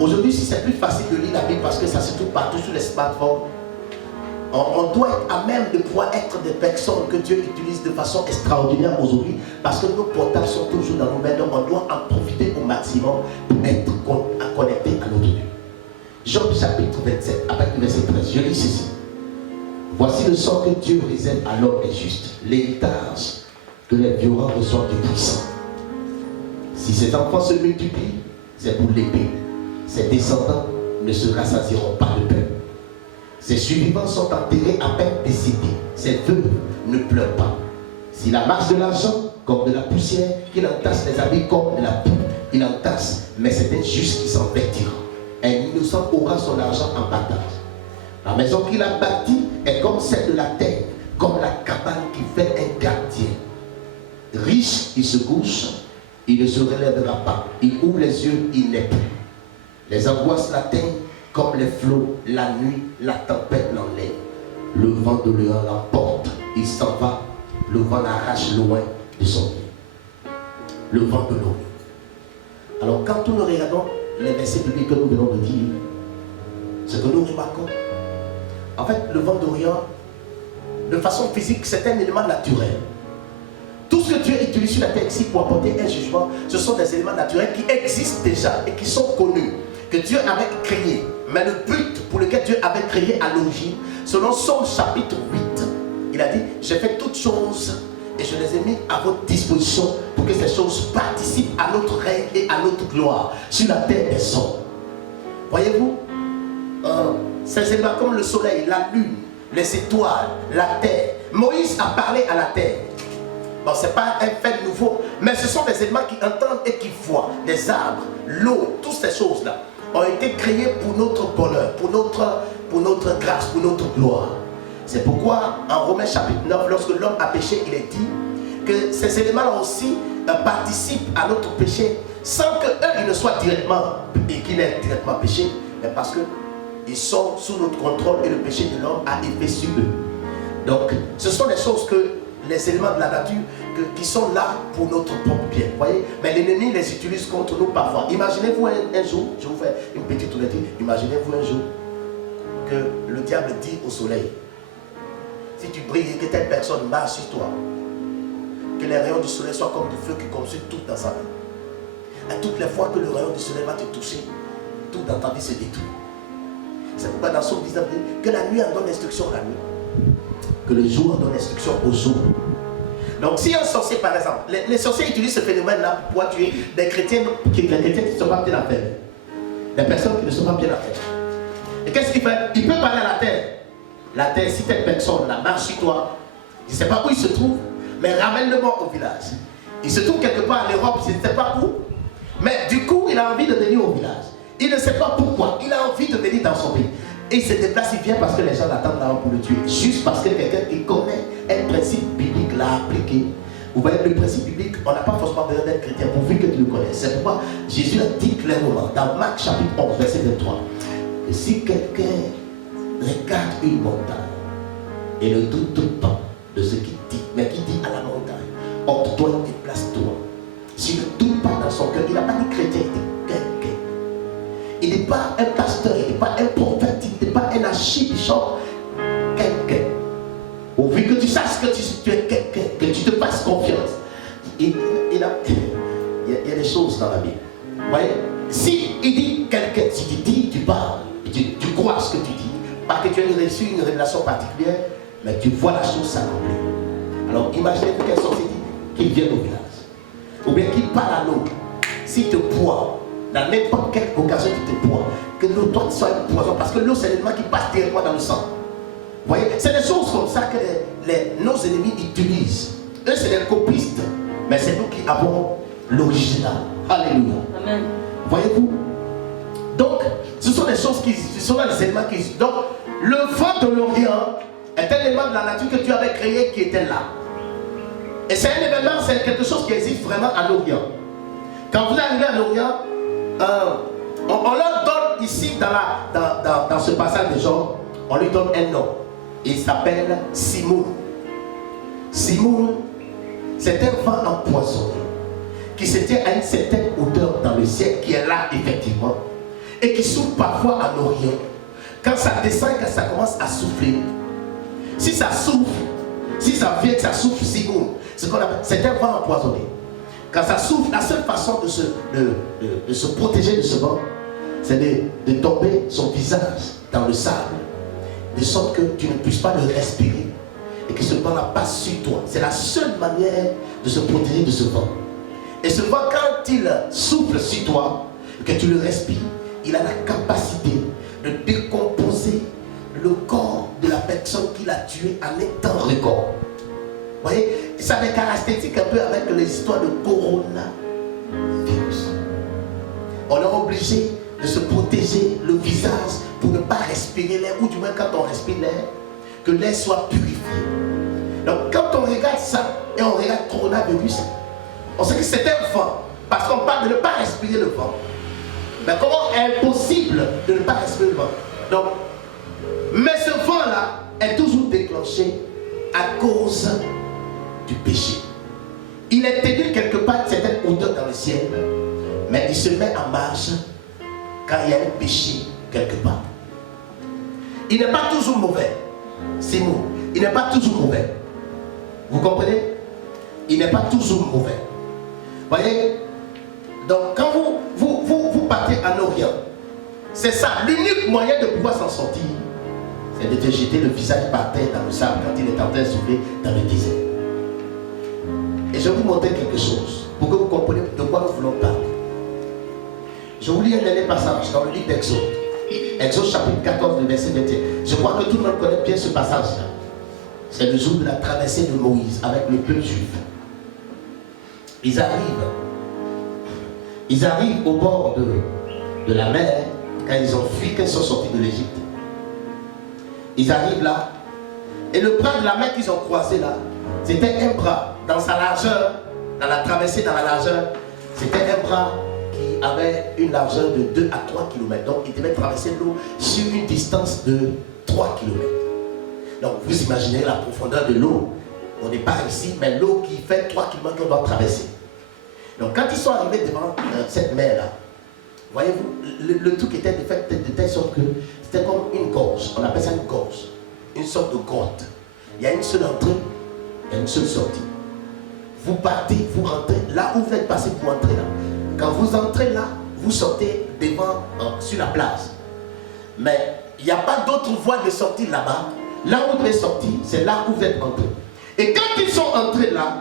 Aujourd'hui, si c'est plus facile de lire la Bible parce que ça se trouve partout sur les smartphones, on doit être à même de pouvoir être des personnes que Dieu utilise de façon extraordinaire aujourd'hui parce que nos portables sont toujours dans nos mains, donc on doit en profiter au maximum pour être connecté à notre Dieu. Jean chapitre 27, à partir du verset 13, je lis ceci. Voici le sort que Dieu réserve à l'homme injuste, l'héritage que les violents reçoivent du puissant. Si ces enfants se multiplient, c'est pour l'épée. Ses descendants ne se rassasieront pas de pain. Ses survivants sont enterrés à peine décédés. Ses veuves ne pleurent pas. S'il amasse de l'argent comme de la poussière, qu'il entasse les habits comme de la poudre, il entasse, mais c'est un juste qui s'en vêtira. Un innocent aura son argent en partage. La maison qu'il a bâtie est comme celle de la terre, comme la cabane qui fait un gardien. Riche, il se couche, il ne se relèvera pas. Il ouvre les yeux, il n'est plus. Les angoisses l'atteignent comme les flots, la nuit, la tempête l'enlève. Le vent de l'Orient l'emporte, il s'en va, le vent l'arrache loin de son pied. Le vent de l'Orient. Alors quand nous regardons les versets bibliques que nous venons de dire, ce que nous remarquons, en fait, le vent d'Orient, de façon physique, c'est un élément naturel. Tout ce que Dieu utilise sur la terre ici pour apporter un jugement, ce sont des éléments naturels qui existent déjà et qui sont connus, que Dieu avait créés. Mais le but pour lequel Dieu avait créé à l'origine, selon Somme chapitre 8, il a dit, j'ai fait toutes choses et je les ai mis à votre disposition pour que ces choses participent à notre règne et à notre gloire sur la terre des hommes. Voyez-vous, ces éléments comme le soleil, la lune, les étoiles, la terre. Moïse a parlé à la terre. Bon, ce n'est pas un fait nouveau, mais ce sont des éléments qui entendent et qui voient. Les arbres, l'eau, toutes ces choses-là ont été créées pour notre bonheur, pour notre grâce, pour notre gloire. C'est pourquoi en Romains chapitre 9, lorsque l'homme a péché, il est dit que ces éléments-là aussi participent à notre péché sans qu'eux, ils ne soient directement, et qu'ils aient directement péché, mais parce qu'ils sont sous notre contrôle et le péché de l'homme a effet sur eux. Donc, ce sont des choses que les éléments de la nature qui sont là pour notre propre bien. Voyez? Mais l'ennemi les utilise contre nous parfois. Imaginez-vous un jour, je vous fais une petite ouverture, imaginez-vous un jour que le diable dit au soleil, si tu brilles et que telle personne marche sur toi, que les rayons du soleil soient comme du feu qui consume tout dans sa vie. Et toutes les fois que le rayon du soleil va te toucher, tout dans ta vie se détruit. C'est pourquoi dans Somme 19, que la nuit en donne instruction à la nuit, que le jour en donne instruction au jour. Donc si un sorcier par exemple, les sorciers utilisent ce phénomène-là pour pouvoir tuer des chrétiens qui ne sont pas bien à faire. Des personnes qui ne sont pas bien à faire. Et qu'est-ce qu'il fait? Il peut parler à la terre. La terre, si telle personne là marche sur toi, je ne sais pas où il se trouve, mais ramène-le-moi au village. Il se trouve quelque part en Europe, je ne sais pas où, mais du coup il a envie de venir au village. Il ne sait pas pourquoi, il a envie de venir dans son pays. Et il se déplace, il vient parce que les gens l'attendent là pour le tuer. Juste parce que quelqu'un qui connaît un principe biblique l'a appliqué. Vous voyez, le principe biblique, on n'a pas forcément besoin d'être chrétien pourvu que tu le connaisses. C'est pourquoi Jésus a dit clairement dans Marc chapitre 11, verset 23, que si quelqu'un regarde une montagne et ne doute pas de ce qu'il dit, mais qui dit à la montagne, ôte-toi et déplace-toi. S'il ne doute pas dans son cœur, il n'a pas dit chrétien, il dit quelqu'un. Il n'est pas un pasteur, il n'est pas un prophète, il n'est pas un archibishop, quelqu'un. Pourvu que tu saches que tu es quelqu'un, que tu te fasses confiance. Il y a des choses dans la Bible. Vous voyez, si il dit quelqu'un, si tu dis, tu parles, tu crois ce que tu dis, pas que tu aies reçu une révélation particulière, mais tu vois la chose s'accomplir. Alors imaginez-vous qu'un sorcier dit qu'il vienne au village, ou bien qu'il parle à l'eau. s'il te boit, dans n'importe quelle occasion tu te bois, que l'eau toi soit un poison, parce que l'eau c'est l'élément qui passe directement dans le sang. Vous voyez, c'est des choses comme ça que nos ennemis utilisent. Eux c'est des copistes, mais c'est nous qui avons l'original. Alléluia. Amen. Voyez-vous? Donc, ce sont des choses ce sont les éléments qui... Donc, le vent de l'Orient est un élément de la nature que Dieu avait créé qui était là. Et c'est un événement, c'est quelque chose qui existe vraiment à l'Orient. Quand vous arrivez à l'Orient, on leur donne ici, dans ce passage de Jean, on lui donne un nom. Il s'appelle Simoun. Simoun, c'est un vent empoisonné qui se tient à une certaine hauteur dans le ciel, qui est là effectivement, et qui souffle parfois à l'Orient. Quand ça descend, quand ça commence à souffler, si ça souffle, si ça vient, que ça souffle Simoun, c'est un vent empoisonné. Quand ça souffle, la seule façon de se protéger de ce vent, c'est de tomber son visage dans le sable, de sorte que tu ne puisses pas le respirer et que ce vent-là passe sur toi. C'est la seule manière de se protéger de ce vent. Et ce vent, quand il souffle sur toi, que tu le respires, il a la capacité de décomposer le corps de la personne qui l'a tué en un temps record. Vous voyez, ça a des caractéristiques un peu avec les histoires de coronavirus. On est obligé de se protéger le visage pour ne pas respirer l'air, ou du moins quand on respire l'air, que l'air soit purifié. Donc quand on regarde ça et on regarde coronavirus, on sait que c'est un vent, parce qu'on parle de ne pas respirer le vent. Mais comment est impossible de ne pas respirer le vent? Donc, mais ce vent-là est toujours déclenché à cause du péché. Il est tenu quelque part à une certaine hauteur dans le ciel, mais il se met en marche quand il y a un péché quelque part. Il n'est pas toujours mauvais. C'est nous. Il n'est pas toujours mauvais. Vous comprenez? Il n'est pas toujours mauvais. Vous voyez? Donc quand vous partez en Orient, c'est ça. L'unique moyen de pouvoir s'en sortir, c'est de te jeter le visage par terre dans le sable quand il est en train de souffler dans le désert. Et je vais vous montrer quelque chose pour que vous compreniez de quoi nous voulons parler. Je vous lis un dernier passage dans le livre d'Exode. Exode chapitre 14, verset 21. Je crois que tout le monde connaît bien ce passage-là. C'est le jour de la traversée de Moïse avec le peuple juif. Ils arrivent au bord de la mer quand ils ont fui, quand ils sont sortis de l'Égypte. Ils arrivent là, et le bras de la mer qu'ils ont croisé là, c'était un bras dans sa largeur, dans la traversée, dans la largeur, c'était un bras qui avait une largeur de 2 à 3 km. Donc il devait traverser l'eau sur une distance de 3 km. Donc vous imaginez la profondeur de l'eau. On n'est pas ici, mais l'eau qui fait 3 km qu'on doit traverser. Donc quand ils sont arrivés devant cette mer-là, voyez-vous, le truc était de fait de telle sorte que c'était comme une gorge. On appelle ça une gorge. Une sorte de grotte. Il y a une seule entrée, il y a une seule sortie. Vous partez, vous rentrez. Là où vous êtes passé, vous entrez là. Quand vous entrez là, vous sortez devant, sur la plage. Mais il n'y a pas d'autre voie de sortie là-bas. Là où vous êtes sorti, c'est là où vous êtes entré. Et quand ils sont entrés là,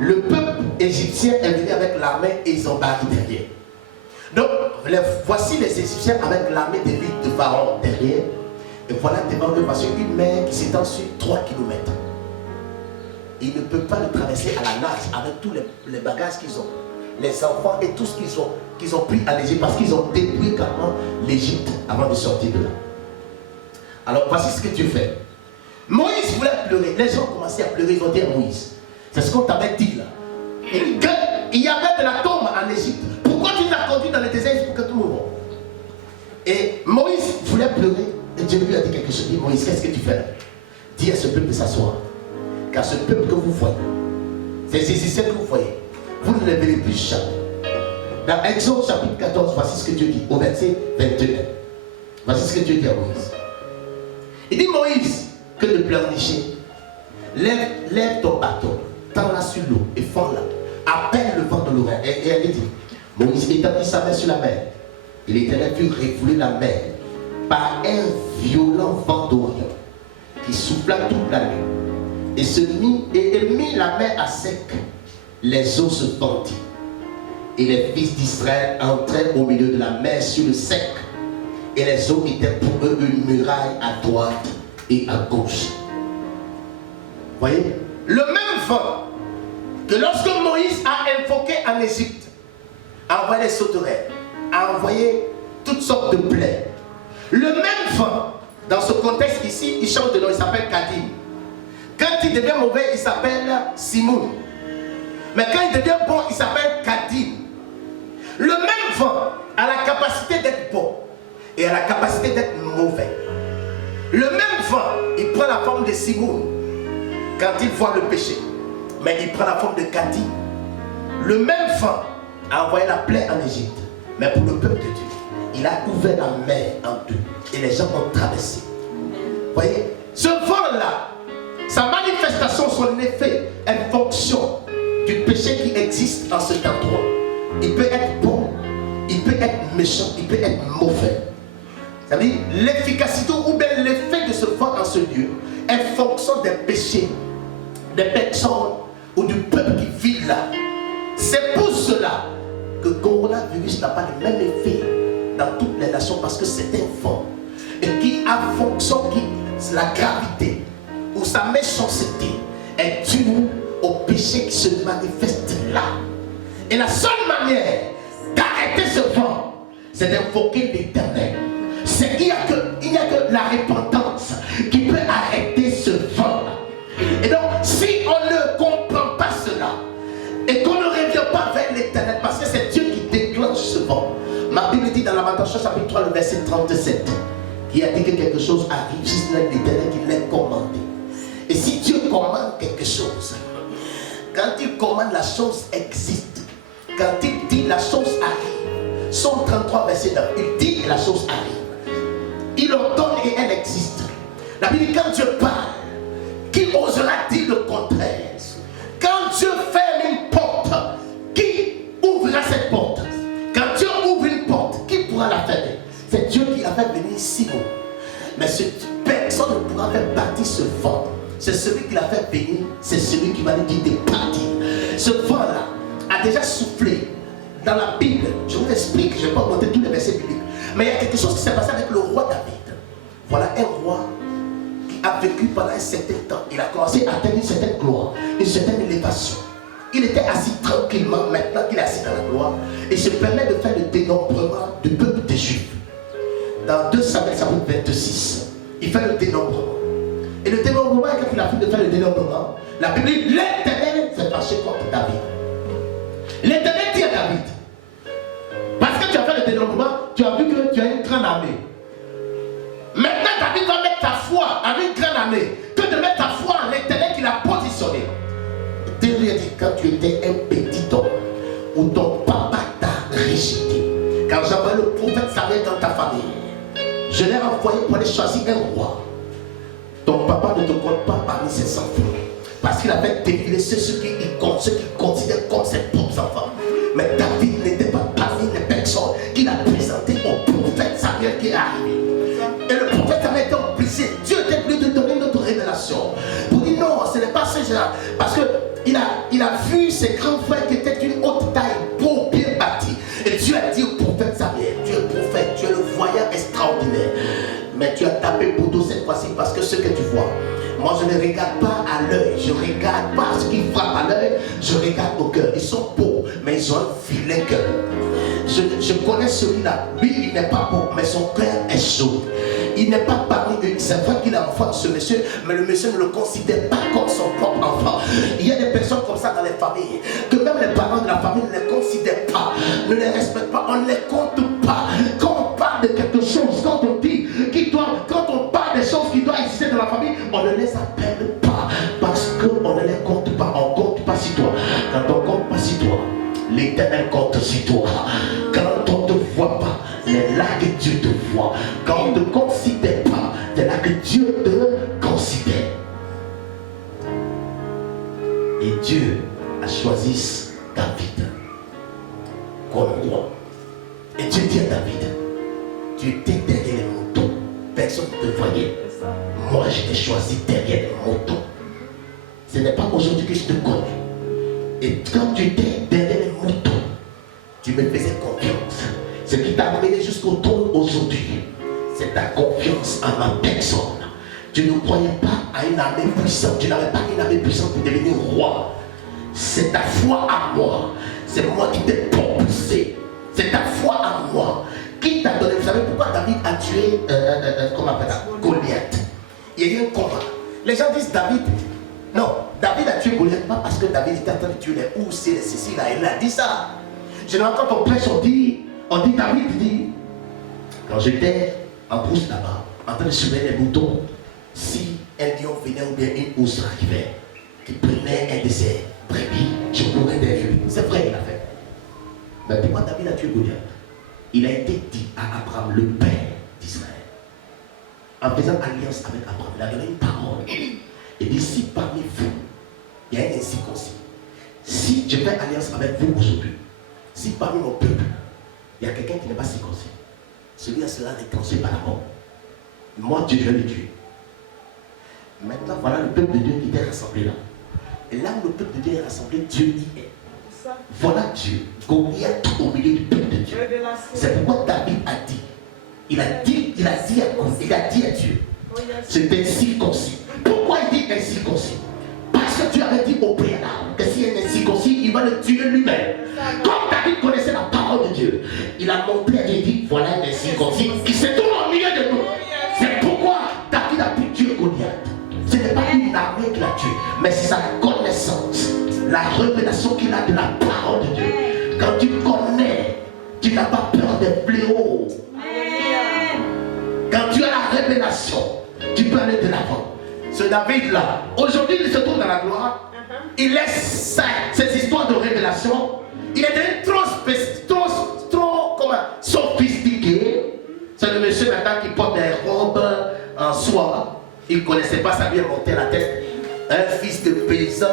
le peuple égyptien est venu avec l'armée et ils ont barré derrière. Donc, voici les Égyptiens avec l'armée d'élite de Pharaon derrière. Et voilà devant eux, voici une mer qui s'étend sur 3 km. Ils ne peuvent pas le traverser à la nage avec tous les bagages qu'ils ont. Les enfants et tout ce qu'ils ont pris à l'Égypte, parce qu'ils ont détruit carrément l'Égypte avant de sortir de là. Alors, voici ce que Dieu fait. Moïse voulait pleurer. Les gens ont commencé à pleurer. Ils ont dit à Moïse, c'est ce qu'on t'avait dit là. Il y avait de la tombe en Égypte. Pourquoi tu l'as conduit dans le désert pour que tout le monde? Et Moïse voulait pleurer. Et Dieu lui a dit quelque chose. Il dit, Moïse, qu'est-ce que tu fais là? Dis à ce peuple de s'asseoir. Car ce peuple que vous voyez, ces Égyptiens que vous voyez, vous ne les verrez plus jamais. Dans Exode chapitre 14, voici ce que Dieu dit, au verset 21. Voici ce que Dieu dit à Moïse. Il dit, Moïse, que de pleurnicher, lève ton bâton, tends-la sur l'eau et fends-la. Appelle le vent de l'Orient. Et elle dit, Moïse étendit sa main sur la mer. Et l'Éternel put refouler la mer par un violent vent d'Orient qui souffla toute la nuit et mit la mer à sec. Les eaux se fendirent Et les fils d'Israël entraient au milieu de la mer sur le sec. Et les eaux étaient pour eux une muraille à droite et à gauche. Voyez? Le même vent que lorsque Moïse a invoqué en Égypte, a envoyé les sauterelles, a envoyé toutes sortes de plaies. Le même vent, dans ce contexte ici, il change de nom, il s'appelle Kadim. Quand il devient mauvais, il s'appelle Simoun. Mais quand il devient bon, il s'appelle Kadim. Le même vent a la capacité d'être bon et a la capacité d'être mauvais. Le même vent, il prend la forme de Simoun quand il voit le péché. Mais il prend la forme de Kadim. Le même vent a envoyé la plaie en Égypte. Mais pour le peuple de Dieu, il a ouvert la mer en deux. Et les gens ont traversé. Vous voyez, ce vent-là, sa manifestation, son effet, est fonction du péché qui existe en cet endroit. Il peut être bon, il peut être méchant, il peut être mauvais. C'est-à-dire, l'efficacité ou bien l'effet de ce vent en ce lieu est fonction des péchés, des personnes ou du peuple qui vit là. C'est pour cela que le coronavirus n'a pas le même effet dans toutes les nations, parce que c'est un vent et qui a fonction, qui la gravité ou sa méchanceté est due au péché qui se manifeste là. Et la seule manière d'arrêter ce vent, c'est d'invoquer l'Éternel. Il n'y a que la repentance qui peut arrêter ce vent. Et donc, si on ne comprend pas cela et qu'on ne revient pas vers l'Éternel, parce que c'est Dieu qui déclenche ce vent. Ma Bible dit dans Lamentation chapitre 3, le verset 37, qui a dit que quelque chose arrive si ce n'est l'Éternel qui l'a commandé. Et si Dieu commande quelque chose, quand il commande, la chose existe. Quand il dit, la chose arrive. Psaume 33, verset 9, il dit que la chose arrive. Il ordonne et elle existe. La Bible dit, quand Dieu parle, qui osera dire le contraire? Quand Dieu ferme une porte, qui ouvrira cette porte? Quand Dieu ouvre une porte, qui pourra la fermer? C'est Dieu qui a fait venir Simon. Mais personne ne pourra faire partir ce vent. C'est celui qui l'a fait venir, c'est celui qui va lui dire de partir. Ce vent-là a déjà soufflé dans la Bible. Je vous explique, je ne vais pas monter tous les versets bibliques. Mais il y a quelque chose qui s'est passé avec le roi David. Voilà un roi qui a vécu pendant un certain temps. Il a commencé à atteindre une certaine gloire, une certaine élévation. Il était assis tranquillement, maintenant qu'il est assis dans la gloire. Et se permet de faire le dénombrement du peuple des Juifs. Dans 2 Samuel chapitre 26, il fait le dénombrement. Et le dénombrement, quand il a fait de faire le dénombrement, la Bible dit, l'Éternel s'est fâché contre David. L'Éternel dit à David, parce que tu as fait le dénombrement, tu as vu que tu as une grande armée. Maintenant, David doit mettre ta foi en une grande armée, que de mettre ta foi en l'Éternel qui l'a positionné. Dieu lui a dit, quand tu étais un petit homme, où ton papa t'a rejeté, quand j'envoie le prophète Samuel dans ta famille, je l'ai envoyé pour aller choisir un roi. Ton papa ne te compte pas parmi ses enfants. Parce qu'il avait défilé ceux qui considèrent comme ses propres enfants. Mais David n'était pas parmi les personnes qu'il a présentées au prophète Samuel qui est arrivé. Et le prophète Samuel était obligé. Dieu était obligé de donner notre révélation. Pour dire non, ce n'est pas ce genre. Parce qu'il a vu ses grands frères qui étaient d'une haute taille, beaux, bien bâtis. Et Dieu a dit au prophète Samuel, tu es prophète, tu es le voyant extraordinaire. Mais tu as tapé pour tout cette fois-ci parce que ce que tu vois, moi je ne regarde pas à l'œil, je ne regarde pas ce qui frappe à l'œil, je regarde au cœur. Ils sont beaux, mais ils ont un filet cœur. Je connais celui-là, lui il n'est pas beau, mais son cœur est chaud. Il n'est pas parmi eux, c'est vrai qu'il a enfant ce monsieur, mais le monsieur ne le considère pas comme son propre enfant. Il y a des personnes comme ça dans les familles, que même les parents de la famille ne les considèrent pas, ne les respectent pas, on ne les compte pas. Quand on parle de quelque chose, quand on dit quand on parle des choses qui doivent exister dans la famille, on ne les appelle pas parce qu'on ne les compte pas. On ne compte pas sur toi. Quand on ne compte pas sur toi, l'Éternel compte sur toi. Quand on ne te voit pas, c'est là que Dieu te voit. Quand on ne te considère pas, c'est là que Dieu te considère. Et Dieu a choisi David comme roi. Et Dieu dit à David, tu étais derrière les moutons, personne ne te voyait. Moi je t'ai choisi derrière les moutons. Ce n'est pas aujourd'hui que je te connais. Et quand tu étais derrière les moutons, tu me faisais confiance. Ce qui t'a amené jusqu'au trône aujourd'hui, c'est ta confiance en ma personne. Tu ne croyais pas à une armée puissante. Tu n'avais pas une armée puissante pour devenir roi. C'est ta foi en moi. C'est moi qui t'ai propulsé. C'est ta foi en moi qui t'a donné. Vous savez pourquoi David a tué comment on appelle ça, Goliath? Il y a eu un combat. Les gens disent David. Non, David a tué Goliath pas parce que David était en train de tuer les ours et les ceci là. Il a dit ça. Généralement quand on prêche, on dit David dit, quand j'étais en brousse là-bas, en train de surveiller les moutons, si un lion venait ou bien une ours arrivait, qui prenait un de ses brebis, je courais derrière lui. C'est vrai, il a fait. Mais pourquoi David a tué Goliath? Il a été dit à Abraham, le père d'Israël, en faisant alliance avec Abraham, il a donné une parole. Il dit, si parmi vous, il y a un incirconcis, si je fais alliance avec vous aujourd'hui, si parmi mon peuple, il y a quelqu'un qui n'est pas circoncis, celui-là sera réconcilié par la mort. Moi, Dieu, je vais le tuer. Maintenant, voilà le peuple de Dieu qui était rassemblé là. Et là où le peuple de Dieu est rassemblé, Dieu y est. Voilà Dieu, Goliath au milieu du peuple de Dieu. C'est pourquoi David a dit, il a dit à Dieu, c'est incirconcis. Pourquoi il dit incirconcis? Parce que Dieu avait dit au préalable que s'il est incirconcis, il va le tuer lui-même. Comme David connaissait la parole de Dieu, il a montré à Dieu, dit, voilà un incirconcis qui se trouve au milieu de nous. C'est pourquoi David a pu tuer Goliath. Ce n'est pas une armée qui l'a tué, mais c'est sa connaissance, la révélation qu'il a de la parole de Dieu. Quand tu connais, tu n'as pas peur des fléaux. Quand tu as la révélation, tu peux aller de l'avant. Ce David-là, aujourd'hui, il se trouve dans la gloire. Il laisse ces histoires de révélation. Il est devenu trop sophistiqué. C'est le monsieur maintenant qui porte des robes en soie. Il ne connaissait pas, ça lui est monté à la tête. Un fils de paysan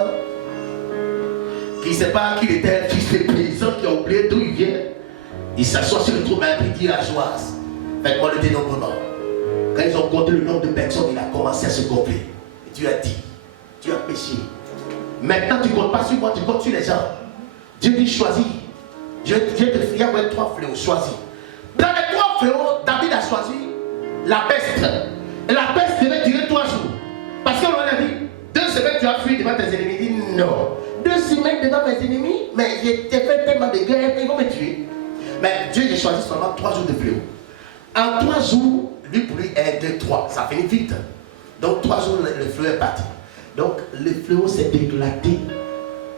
qui ne sait pas qu'il était un fils de paysan qui a oublié d'où il vient. Il s'assoit sur le trône et il dit la joie. Faites-moi le dénombrement. Quand ils ont compté le nombre de personnes, il a commencé à se gonfler. Et Dieu a dit, tu as péché. Maintenant tu ne comptes pas sur moi, tu comptes sur les gens. Dieu dit choisis. Dieu te fait avec 3 fléaux, choisis. Dans les 3 fléaux, David a choisi la peste. Et la peste devait durer 3 jours. Parce qu'on a dit, 2 semaines tu as fui devant tes ennemis. Il dit non. 2 semaines devant mes ennemis, mais j'ai fait tellement de guerre, ils vont me tuer. Mais Dieu a choisi seulement 3 jours de fléau. En 3 jours, lui pour lui, 1, 2, 3, ça finit vite. Donc 3 jours, le fléau est parti. Donc le fléau s'est éclaté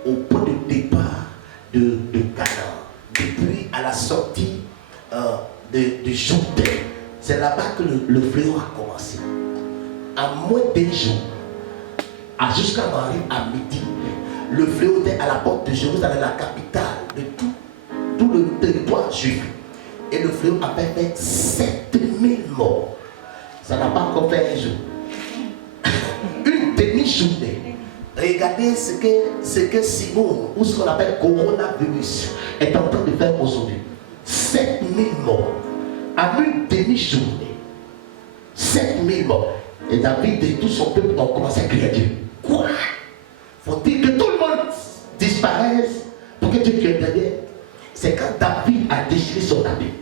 au point de départ de Canaan. Depuis à la sortie de Jourdain. C'est là-bas que le fléau a commencé. À moins d'un jour, jusqu'à arrive à midi, le fléau était à la porte de Jérusalem, la capitale de tout le territoire juif. Et le fléau avait fait 7000 morts. Ça n'a pas encore fait un jour. Une demi-journée. Regardez ce que Simon, ou ce qu'on appelle coronavirus, est en train de faire aujourd'hui. 7000 morts. À une demi-journée. 7000 morts. Et David et tout son peuple ont commencé à crier à Dieu. Quoi? Faut-il que tout le monde disparaisse pour que Dieu intervienne? C'est quand David a déchiré son habit.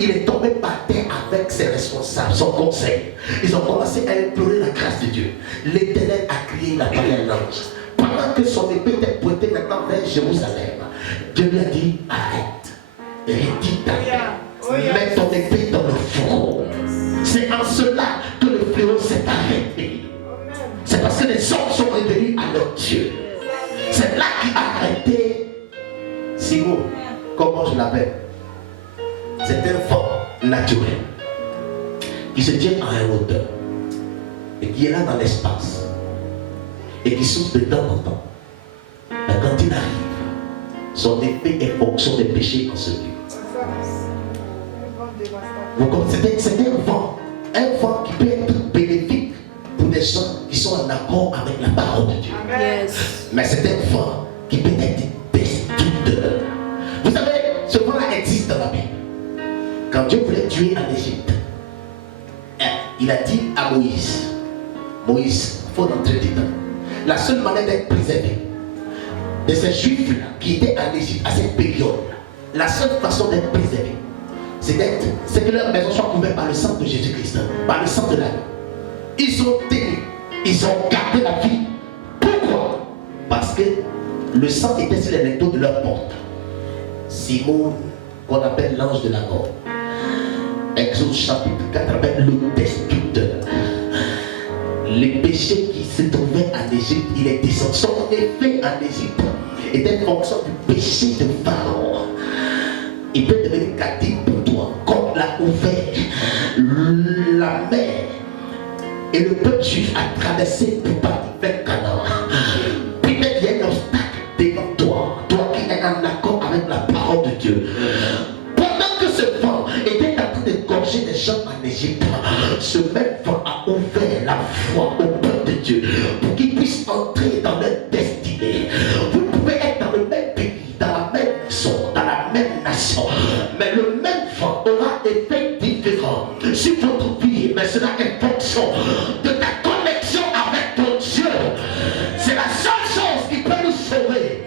Il est tombé par terre avec ses responsables, son conseil. Ils ont commencé à implorer la grâce de Dieu. L'Éternel a crié, il a parlé à l'ange. Pendant que son épée était pointée maintenant vers Jérusalem, Dieu lui a dit, arrête. Rédite ta paix. Mets ton épée dans le four. C'est en cela que le fléau s'est arrêté. C'est parce que les hommes sont revenus à leur Dieu. C'est là qu'il a arrêté Simon. Comment je l'appelle? C'est un vent naturel qui se tient à un hauteur et qui est là dans l'espace et qui souffle de temps en temps. Mais quand il arrive, son effet est fonction des péchés en celui. C'est un vent qui peut être bénéfique pour des gens qui sont en accord avec la parole de Dieu. Yes. Mais c'est un vent qui peut être destructeur. Vous savez, ce vent-là existe dans la Bible. Quand Dieu voulait tuer en Égypte, il a dit à Moïse, Moïse, il faut rentrer dedans. La seule manière d'être préservé de ces juifs-là qui étaient en Égypte à cette période-là, la seule façon d'être préservé, c'est que leur maison soit couverte par le sang de Jésus-Christ, par le sang de l'agneau. Ils ont tenu, ils ont gardé la vie. Pourquoi? Parce que le sang était sur les linteaux de leur porte. Simon, qu'on appelle l'ange de la mort, Exode chapitre 4, avec le destructeur. Les péchés qui se trouvaient en Égypte, il est descendu. Son effet en Égypte était fonction du péché de Pharaon. Il peut devenir captif pour toi. Quand l'a ouvert la mer et le peuple juif a traversé pour partir vers Canaan. Peut-être il y a un obstacle devant toi, toi qui es en accord avec la parole de Dieu. Pendant que ce vent était en train de gorger des gens en Égypte, ce même vent a ouvert la voie au peuple de Dieu pour qu'ils puissent entrer dans leur destinée. Vous pouvez être dans le même pays, dans la même maison, dans la même nation, mais le même vent aura effet différent sur votre vie, mais cela est fonction de ta connexion avec ton Dieu. C'est la seule chose qui peut nous sauver.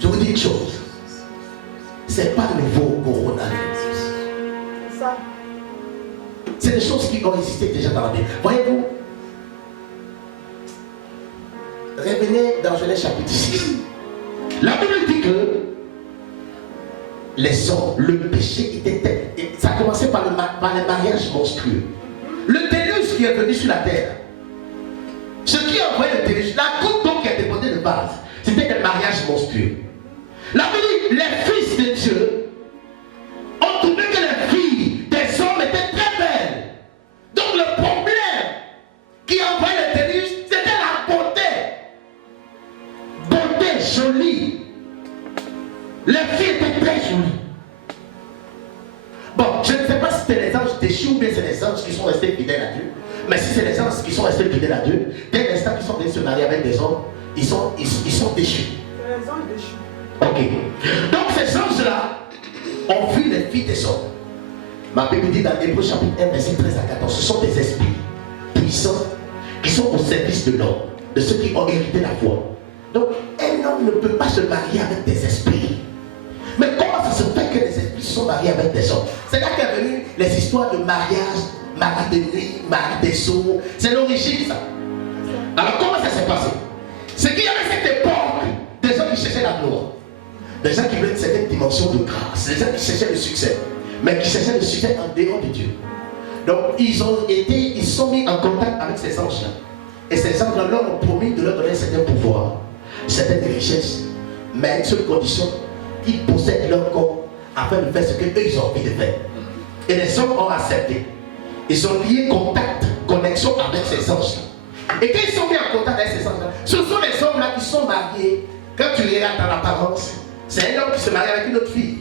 Je vous dis une chose, c'est pas le nouveau coronavirus. C'est des choses qui ont existé déjà dans la Bible. Voyez-vous, revenez dans Genèse chapitre 6. La Bible dit que les hommes, le péché était, ça a commencé par le mariage monstrueux. Le déluge qui est venu sur la terre, ce qui a envoyé le déluge, la goutte d'eau qui a déposé de base, c'était des mariages monstrueux. La Bible dit, les fils de Dieu ont trouvé que les filles des hommes étaient très belles. Donc le problème qui a envoyé le déluge, c'était la beauté. Beauté jolie. Les filles étaient très jolies. Bon, je ne sais pas si c'était les anges déchus ou bien c'est les anges qui sont restés fidèles à Dieu. Mais si c'est les anges qui sont restés fidèles à Dieu, dès l'instant qu'ils sont venus se marier avec des hommes, ils sont déchus. C'est les anges déchus. Ok. Donc ces anges-là ont vu les filles des hommes. Ma Bible dit dans Hébreux chapitre 1, verset 13 à 14, ce sont des esprits puissants qui sont au service de l'homme, de ceux qui ont hérité la foi. Donc un homme ne peut pas se marier avec des esprits. Mais comment ça se fait que les esprits sont mariés avec des hommes? C'est là qu'est venu les histoires de mariage, mari de nuit, mari des eaux. C'est l'origine ça. Alors comment ça s'est passé? C'est qu'il y avait cette époque des gens qui cherchaient la gloire, des gens qui voulaient une certaine dimension de grâce, des gens qui cherchaient le succès, mais qui cherchaient le succès en dehors de Dieu. Donc ils sont mis en contact avec ces anges-là. Et ces anges-là leur ont promis de leur donner un certain pouvoir, certaines richesses, mais à une seule condition, qu'ils possèdent leur corps afin de faire ce qu'eux ils ont envie de faire. Et les hommes ont accepté. Ils ont lié contact, connexion avec ces anges-là. Et quand ils sont mis en contact avec ces anges-là, ce sont les hommes-là qui sont mariés. Quand tu regardes dans l'apparence, c'est un homme qui se marie avec une autre fille.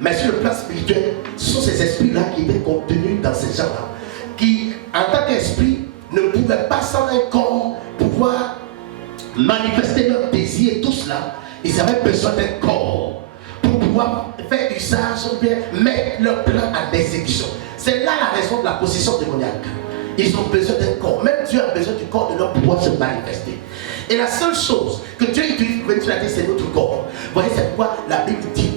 Mais sur le plan spirituel, ce sont ces esprits-là qui étaient contenus dans ces gens-là, qui, en tant qu'esprit, ne pouvaient pas sans un corps pouvoir manifester leur désir et tout cela. Ils avaient besoin d'un corps pour pouvoir faire usage ou bien mettre leur plan en exécution. C'est là la raison de la possession démoniaque. Ils ont besoin d'un corps. Même Dieu a besoin du corps de leur pouvoir se manifester. Et la seule chose que Dieu utilise pour venir sur la terre, c'est notre corps. Vous voyez, c'est pourquoi la Bible dit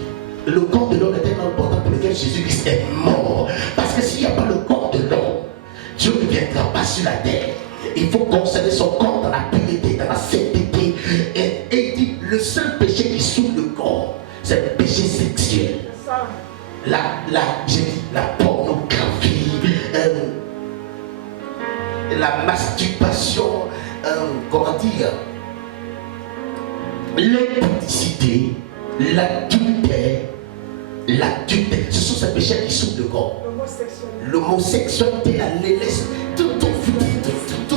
le corps de l'homme est tellement important pour lequel Jésus-Christ est mort. Parce que s'il n'y a pas le corps de l'homme, Dieu ne viendra pas sur la terre. Il faut conserver son corps dans la pureté, dans la sainteté. Et il dit le seul péché qui souille le corps, c'est le péché sexuel. La pornographie, la masturbation, comment dire, l'impudicité, l'adultère. Ce sont ces péchés qui souillent le corps. L'homosexualité, la lélesse, tout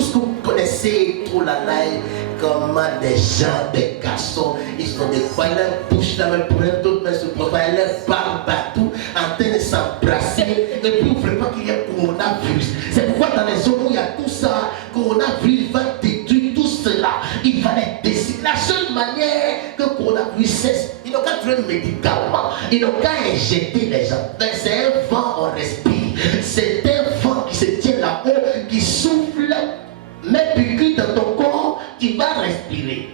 ce que vous connaissez, tout la live, comment des gens, des garçons, ils sont des fois, leur bouche là, même pour eux, d'autres, mais se profilent, leur parle partout, en train de s'embrasser, et puis vous ne voulez pas qu'il y ait coronavirus. C'est pourquoi dans les zones où il y a tout ça, coronavirus va détruire tout cela, il va les décider. La seule manière que coronavirus cesse, ils n'ont qu'à trouver un médicament, ils n'ont qu'à injecter les gens. Mais c'est un vent, on respire. C'est un vent qui se tient là-haut, qui souffle, met piqûre dans ton corps, tu vas respirer.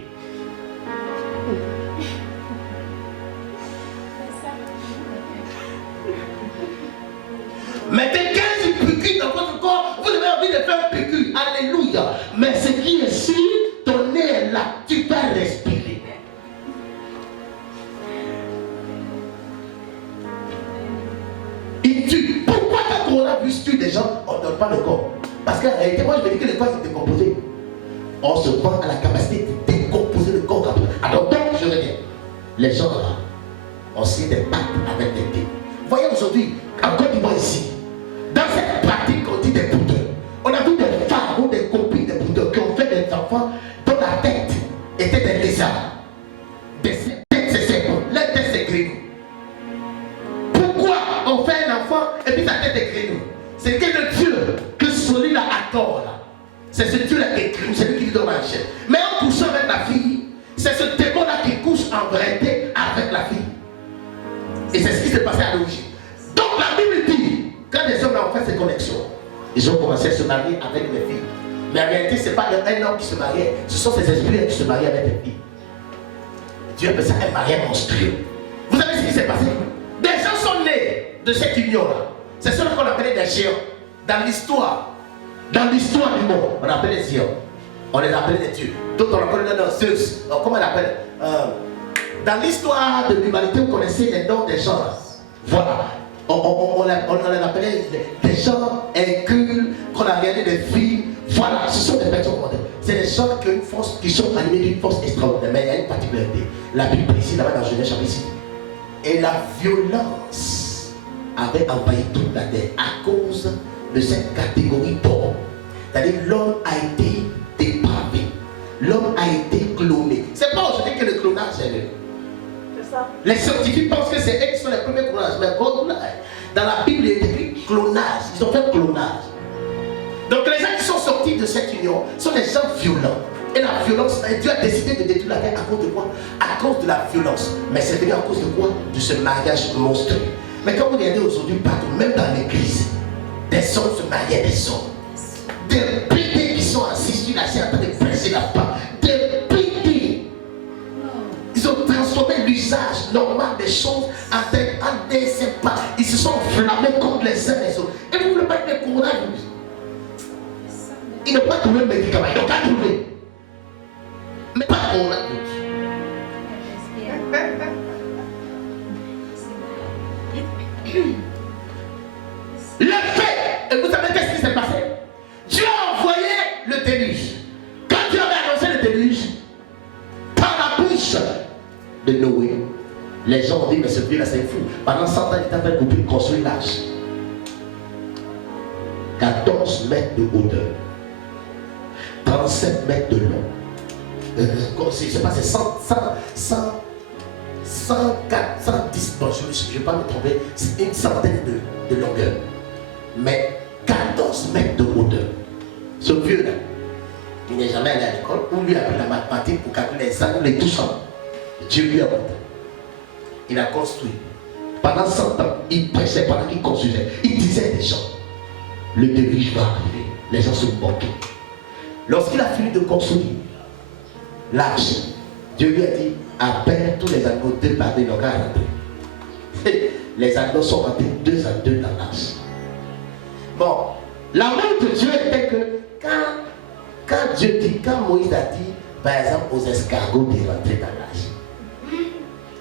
Il tue. Pourquoi quand le coronavirus tue des gens, on ne donne pas le corps? Parce qu'en réalité, moi je me dis que le corps est décomposé. On se voit à la capacité de décomposer le corps. Alors donc, je reviens. Les gens là, on signe des pactes avec des dieux. Voyez aujourd'hui, en Côte d'Ivoire ici, dans cette pratique qu'on dit des boudeurs, on a vu des femmes ou des copines des boudeurs qui ont fait des enfants dont la tête était des lézards. Des têtes, c'est serpents. La tête, c'est grenouille. Pourquoi on fait un enfant et puis sa tête est grenouille? C'est que le Dieu que celui-là adore là, c'est ce Dieu-là qui est grenouille, c'est lui qui lui donne la chair. Mais en couchant avec la fille, c'est ce démon-là qui couche en vérité avec la fille. Et c'est ce qui s'est passé à l'origine. Donc la Bible dit, quand les hommes ont fait ces connexions, ils ont commencé à se marier avec des filles. Mais en réalité, ce n'est pas un homme qui se mariait, ce sont ces esprits qui se mariaient avec des filles. Dieu appelle ça un mariage monstrueux. Vous savez ce qui s'est passé? Des gens sont nés de cette union-là. C'est ce qu'on appelait des géants. Dans l'histoire du monde, on appelait les géants. On les appelait les dieux. D'autres on appelait les Zeus. Comment on appelle? Dans l'histoire de l'humanité, vous connaissez les noms des gens. Voilà. On les appelait des gens inculs, qu'on a regardé des filles. Voilà, ce sont des personnes modernes. C'est des gens qui ont une force, qui sont animés d'une force extraordinaire. Mais il y a une particularité. La Bible précise là-bas dans Genèse chapitre 6. Et la violence avait envahi toute la terre à cause de cette catégorie d'hommes. C'est-à-dire l'homme a été dépravé. L'homme a été cloné. C'est pas aujourd'hui que le clonage est là. Les scientifiques pensent que c'est eux qui sont les premiers clonages. Mais dans la Bible, il est écrit clonage. Ils ont fait clonage. Donc les gens qui sont sortis de cette union sont des gens violents. Et la violence, Dieu a décidé de détruire la terre à cause de quoi? À cause de la violence. Mais c'est venu à cause de quoi? De ce mariage monstrueux. Mais quand vous regardez aujourd'hui partout, même dans l'église, des hommes se mariaient des hommes. Des pédés qui sont assis sur la chaise en train de presser la part. Des pédés. Ils ont transformé l'usage normal des choses en des pas. Ils se sont enflammés contre les uns les autres. Et vous ne voulez pas être des coronavirus. Ils n'ont pas trouvé le médicament, ils n'ont pas trouvé. Mais pas coronavirus. Le fait, et vous savez qu'est-ce qui s'est passé? Dieu a envoyé le déluge. Quand Dieu avait annoncé le déluge, par la bouche de Noé, les gens ont dit, mais ce Dieu là c'est fou. Pendant 100 ans, il t'a fait couper, construire l'âge. 14 mètres de hauteur, 37 mètres de long. C'est pas, c'est 104, 110, bon, je ne vais pas me tromper, c'est une centaine de longueur. Mais 14 mètres de hauteur. Ce vieux-là, il n'est jamais allé à l'école, on lui a appris la mathématique pour calculer les angles et tout ça. Dieu lui a montré. Il a construit. Pendant 100 ans, il prêchait pendant qu'il construisait. Il disait des gens, le déluge va arriver. Les gens se moquaient. Lorsqu'il a fini de construire l'arche, Dieu lui a dit, appelle tous les animaux 2 par 2, ils n'ont qu'à rentrer. Les animaux sont rentrés 2 à 2 dans l'arche. Bon, l'amour de Dieu était que quand Dieu dit, quand Moïse a dit, par exemple, aux escargots de rentrer dans l'arche,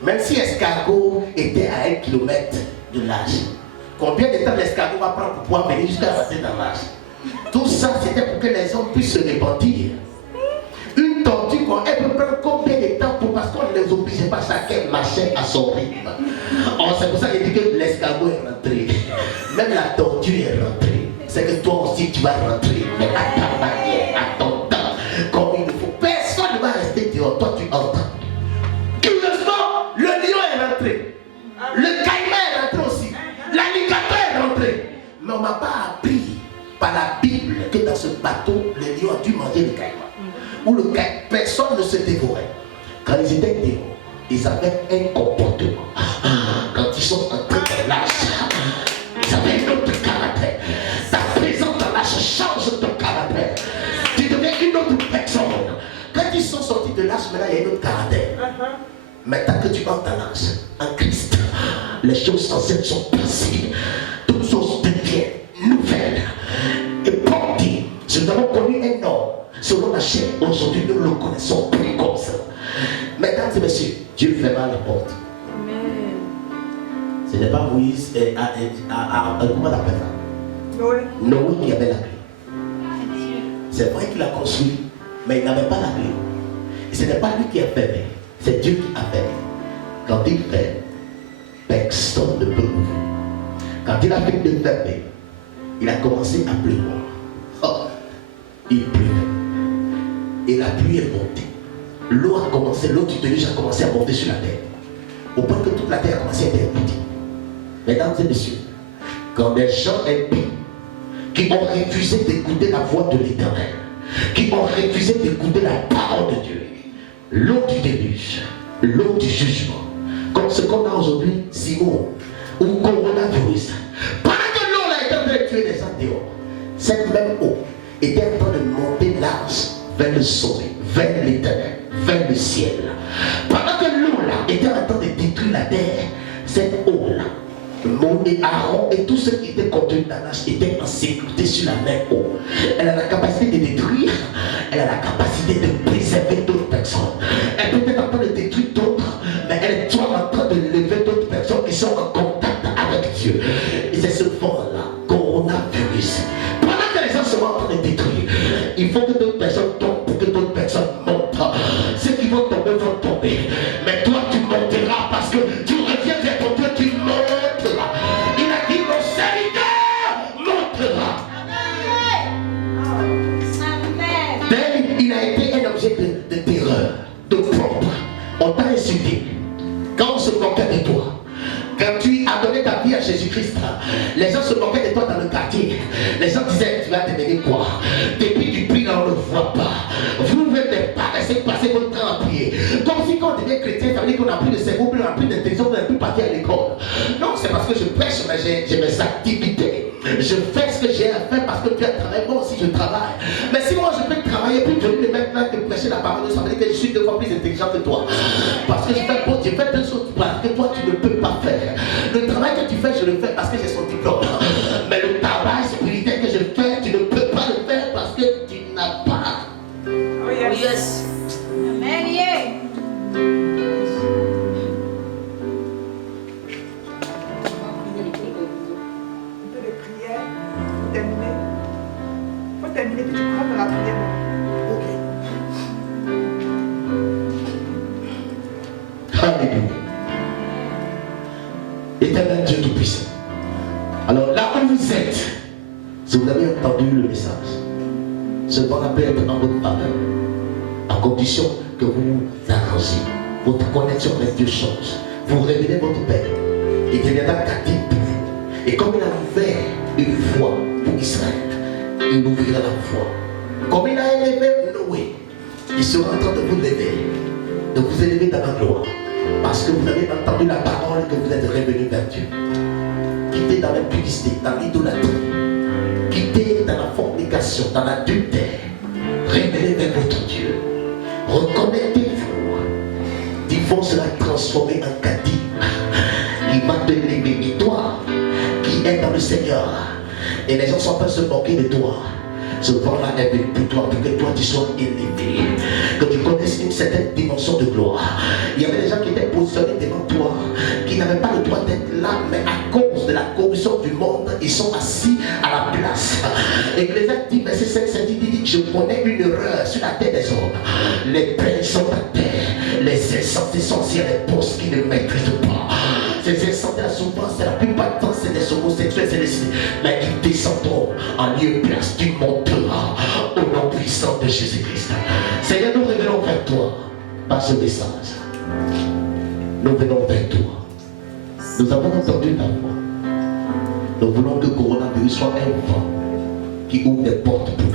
même si l'escargot était à 1 kilomètre de l'arche, combien de temps l'escargot va prendre pour pouvoir venir jusqu'à rentrer dans l'arche? Tout ça, c'était pour que les hommes puissent se repentir. Une tortue, elle peut prendre combien de temps parce qu'on ne les obligeait pas chacun marcher à son rythme. Oh, c'est pour ça qu'il dit que l'escargot est rentré. Même la tortue est rentrée. C'est que toi aussi tu vas rentrer. Mais à ta manière, à ton temps, comme il faut. Personne ne va rester dehors. Toi tu entends. Curieusement, le lion est rentré. Le caïman est rentré aussi. L'alligator est rentré. Mais on ne m'a pas appris par la Bible que dans ce bateau, le lion a dû manger le caïman. Où le caïman, personne ne se dévorait. Quand ils étaient dehors, ils avaient un comportement. Quand ils sont entrés dans l'arche, ils avaient un autre caractère. Ta présence dans l'arche change ton caractère. Tu deviens une autre personne. Quand ils sont sortis de l'arche, maintenant il y a un autre caractère. Maintenant que tu entres dans l'arche, en Christ, les choses anciennes sont passées. Toutes choses deviennent nouvelles. Et pour dire, nous avons connu un homme. Selon la chair, aujourd'hui nous le connaissons plus comme ça. Mesdames et messieurs, Dieu ferma la porte. Amen. Ce n'est pas Moïse et comment on appelle ça? Noé qui avait la clé. C'est vrai qu'il a construit, mais il n'avait pas la clé. Et ce n'est pas lui qui a fait, c'est Dieu qui a fait. Quand il fait, personne ne peut ouvrir. Quand il a fait de fermer, il a commencé à pleuvoir. Oh, il pleuvait. Et la pluie est montée. L'eau a commencé, l'eau du déluge a commencé à monter sur la terre. Au point que toute la terre a commencé à être petite. Mesdames et messieurs, quand des gens impies qui ont refusé d'écouter la voix de l'Éternel, qui ont refusé d'écouter la parole de Dieu, l'eau du déluge, l'eau du jugement, comme ce qu'on a aujourd'hui, Simon, ou coronavirus, pendant que l'eau a été en train de tuer les gens dehors, cette même eau était en train de monter large vers le sommet, vers l'Éternel, vers le ciel. Pendant que l'eau là était en train de détruire la terre, cette eau là, Moïse, Aaron et tous ceux qui étaient contenus dans l'âge étaient en sécurité sur la même eau. Elle a la capacité de détruire, elle a la capacité de préserver d'autres personnes. Elle peut être en train de détruire d'autres, mais elle est toujours en train de lever d'autres personnes qui sont en contact avec Dieu. Et c'est ce vent-là, coronavirus. Pendant que les gens sont en train de détruire, il faut que d'autres personnes tombent pour que d'autres personnes montent. Ceux qui vont tomber, mais toi tu monteras parce que tu reviens vers ton Dieu, tu monteras. Il a dit mon serviteur montera. Amen. Il a été un objet de terreur, de propre. On t'a insulté. Quand on se moquait de toi, quand tu as donné ta vie à Jésus-Christ, les gens se moquaient de toi dans le quartier. Les gens disaient, tu vas devenir quoi? Depuis du prix, là, on ne le voit pas. Vous ne pouvez pas laisser passer votre temps à prier. Comme si quand on devient chrétien, ça veut dire qu'on n'a plus de cerveau, on n'a plus d'intelligence, on n'a plus partir à l'école. Non, c'est parce que je prêche, mais j'ai mes activités. Je fais ce que j'ai à faire parce que tu as travaillé, moi aussi je travaille. Mais si moi je peux travailler, puis je vais me mettre là, te prêcher la parole, ça veut dire que je suis deux fois plus intelligent que toi. Parce que je fais deux choses que toi tu ne peux pas faire. Le travail que tu fais, je le fais parce que j'ai son diplôme. Mais le travail spirituel que je fais, tu ne peux pas le faire parce que tu n'as pas. Oh yes. Amen. Yeah. Terminer, puis tu crois dans la prière. Ok. Alléluia. Éternel Dieu Tout-Puissant. Alors là où vous êtes, si vous avez entendu le message, ce qu'on appelle être en votre faveur, à condition que vous vous arrangez, votre connexion avec Dieu change, vous révélez votre Père, il deviendra captif pour vous. Et comme il a ouvert une voie pour Israël, il ouvrira la voie. Comme il a élevé Noé, il sera en train de vous lever, de vous élever dans la gloire. Parce que vous avez entendu la parole que vous êtes revenu vers Dieu. Quittez dans l'impudicité, dans l'idolâtrie. Quittez dans la fornication, dans l'adultère. Révélez vers votre Dieu. Reconnectez-vous. Divorce sera transformé en caddie. Il va te lever. Et toi, qui es dans le Seigneur, et les gens sont en train de se moquer de toi, ce vent-là est venu pour toi, pour que toi tu sois élevé, que tu connaisses une certaine dimension de gloire. Il y avait des gens qui étaient positionnés devant toi, qui n'avaient pas le droit d'être là, mais à cause de la corruption du monde, ils sont assis à la place. Et l'Église dit, verset 5, ça dit, je connais une erreur sur la terre des hommes. Les pères sont à terre, les insensés sont sur les postes qui ne maîtrisent pas. Ces insensés, souvent, c'est la plupart du temps, c'est des homosexuels, c'est des... Mais ils descendront en lieu de place, tu monteras au nom puissant de Jésus-Christ. Seigneur, nous revenons vers toi par ce message. Nous venons vers toi. Nous avons entendu ta voix. Nous voulons que le coronavirus soit un vent qui ouvre des portes pour nous.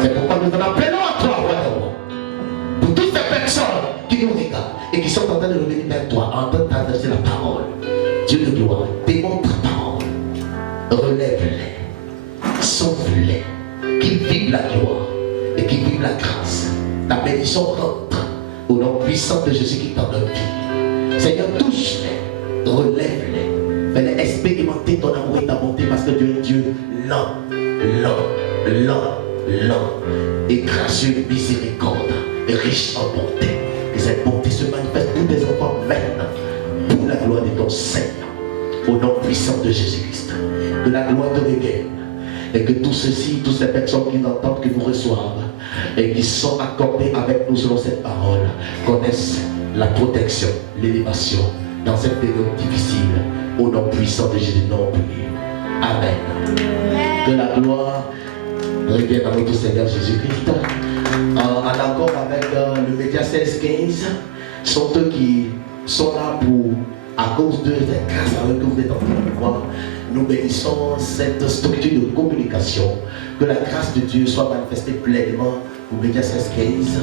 C'est pourquoi nous en appelons à toi, roi de roi. Pour toutes ces personnes qui nous regardent et qui sont en train de revenir vers toi, en train d'adresser la parole. Dieu de gloire, démontre ta parole. Relève-les, sauve-les, qu'ils vivent la gloire et qu'ils vivent la grâce. Ta bénédiction rentre au nom puissant de Jésus qui dans leur vie. Seigneur, touche-les, relève-les, fais-les expérimenter ton amour et ta bonté parce que Dieu est Dieu lent, et gracieux, miséricorde et riche en bonté. Que cette bonté se manifeste pour tes enfants maintenant, pour la gloire de ton Seigneur. au nom puissant de Jésus-Christ. Que la gloire te revienne. Et que tous ceux-ci, toutes ces personnes qui entendent, que nous reçoivent et qui sont accordés avec nous selon cette parole, connaissent la protection, l'élévation dans cette période difficile. Au nom puissant de Jésus, nom béni. Amen. Que la gloire revienne à notre Seigneur Jésus-Christ. En accord avec le média 16-15, sont eux qui sont là pour, à cause de cette grâce avec que vous êtes en train de voir, nous bénissons cette structure de communication. Que la grâce de Dieu soit manifestée pleinement pour média 16-15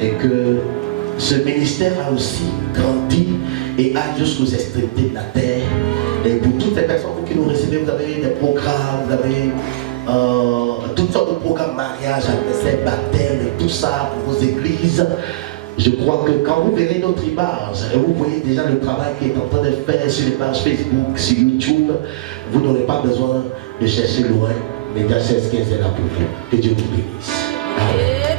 et que ce ministère a aussi grandi et a jusqu'aux extrémités de la terre. Et pour toutes les personnes qui nous recevez, vous avez des programmes, vous avez toutes sortes de programmes, mariage, anniversaire, baptême et tout ça pour vos églises. Je crois que quand vous verrez notre image, et vous voyez déjà le travail qui est en train de faire sur les pages Facebook, sur YouTube, vous n'aurez pas besoin de chercher loin. Média 16-15 est là pour vous. Que Dieu vous bénisse. Amen.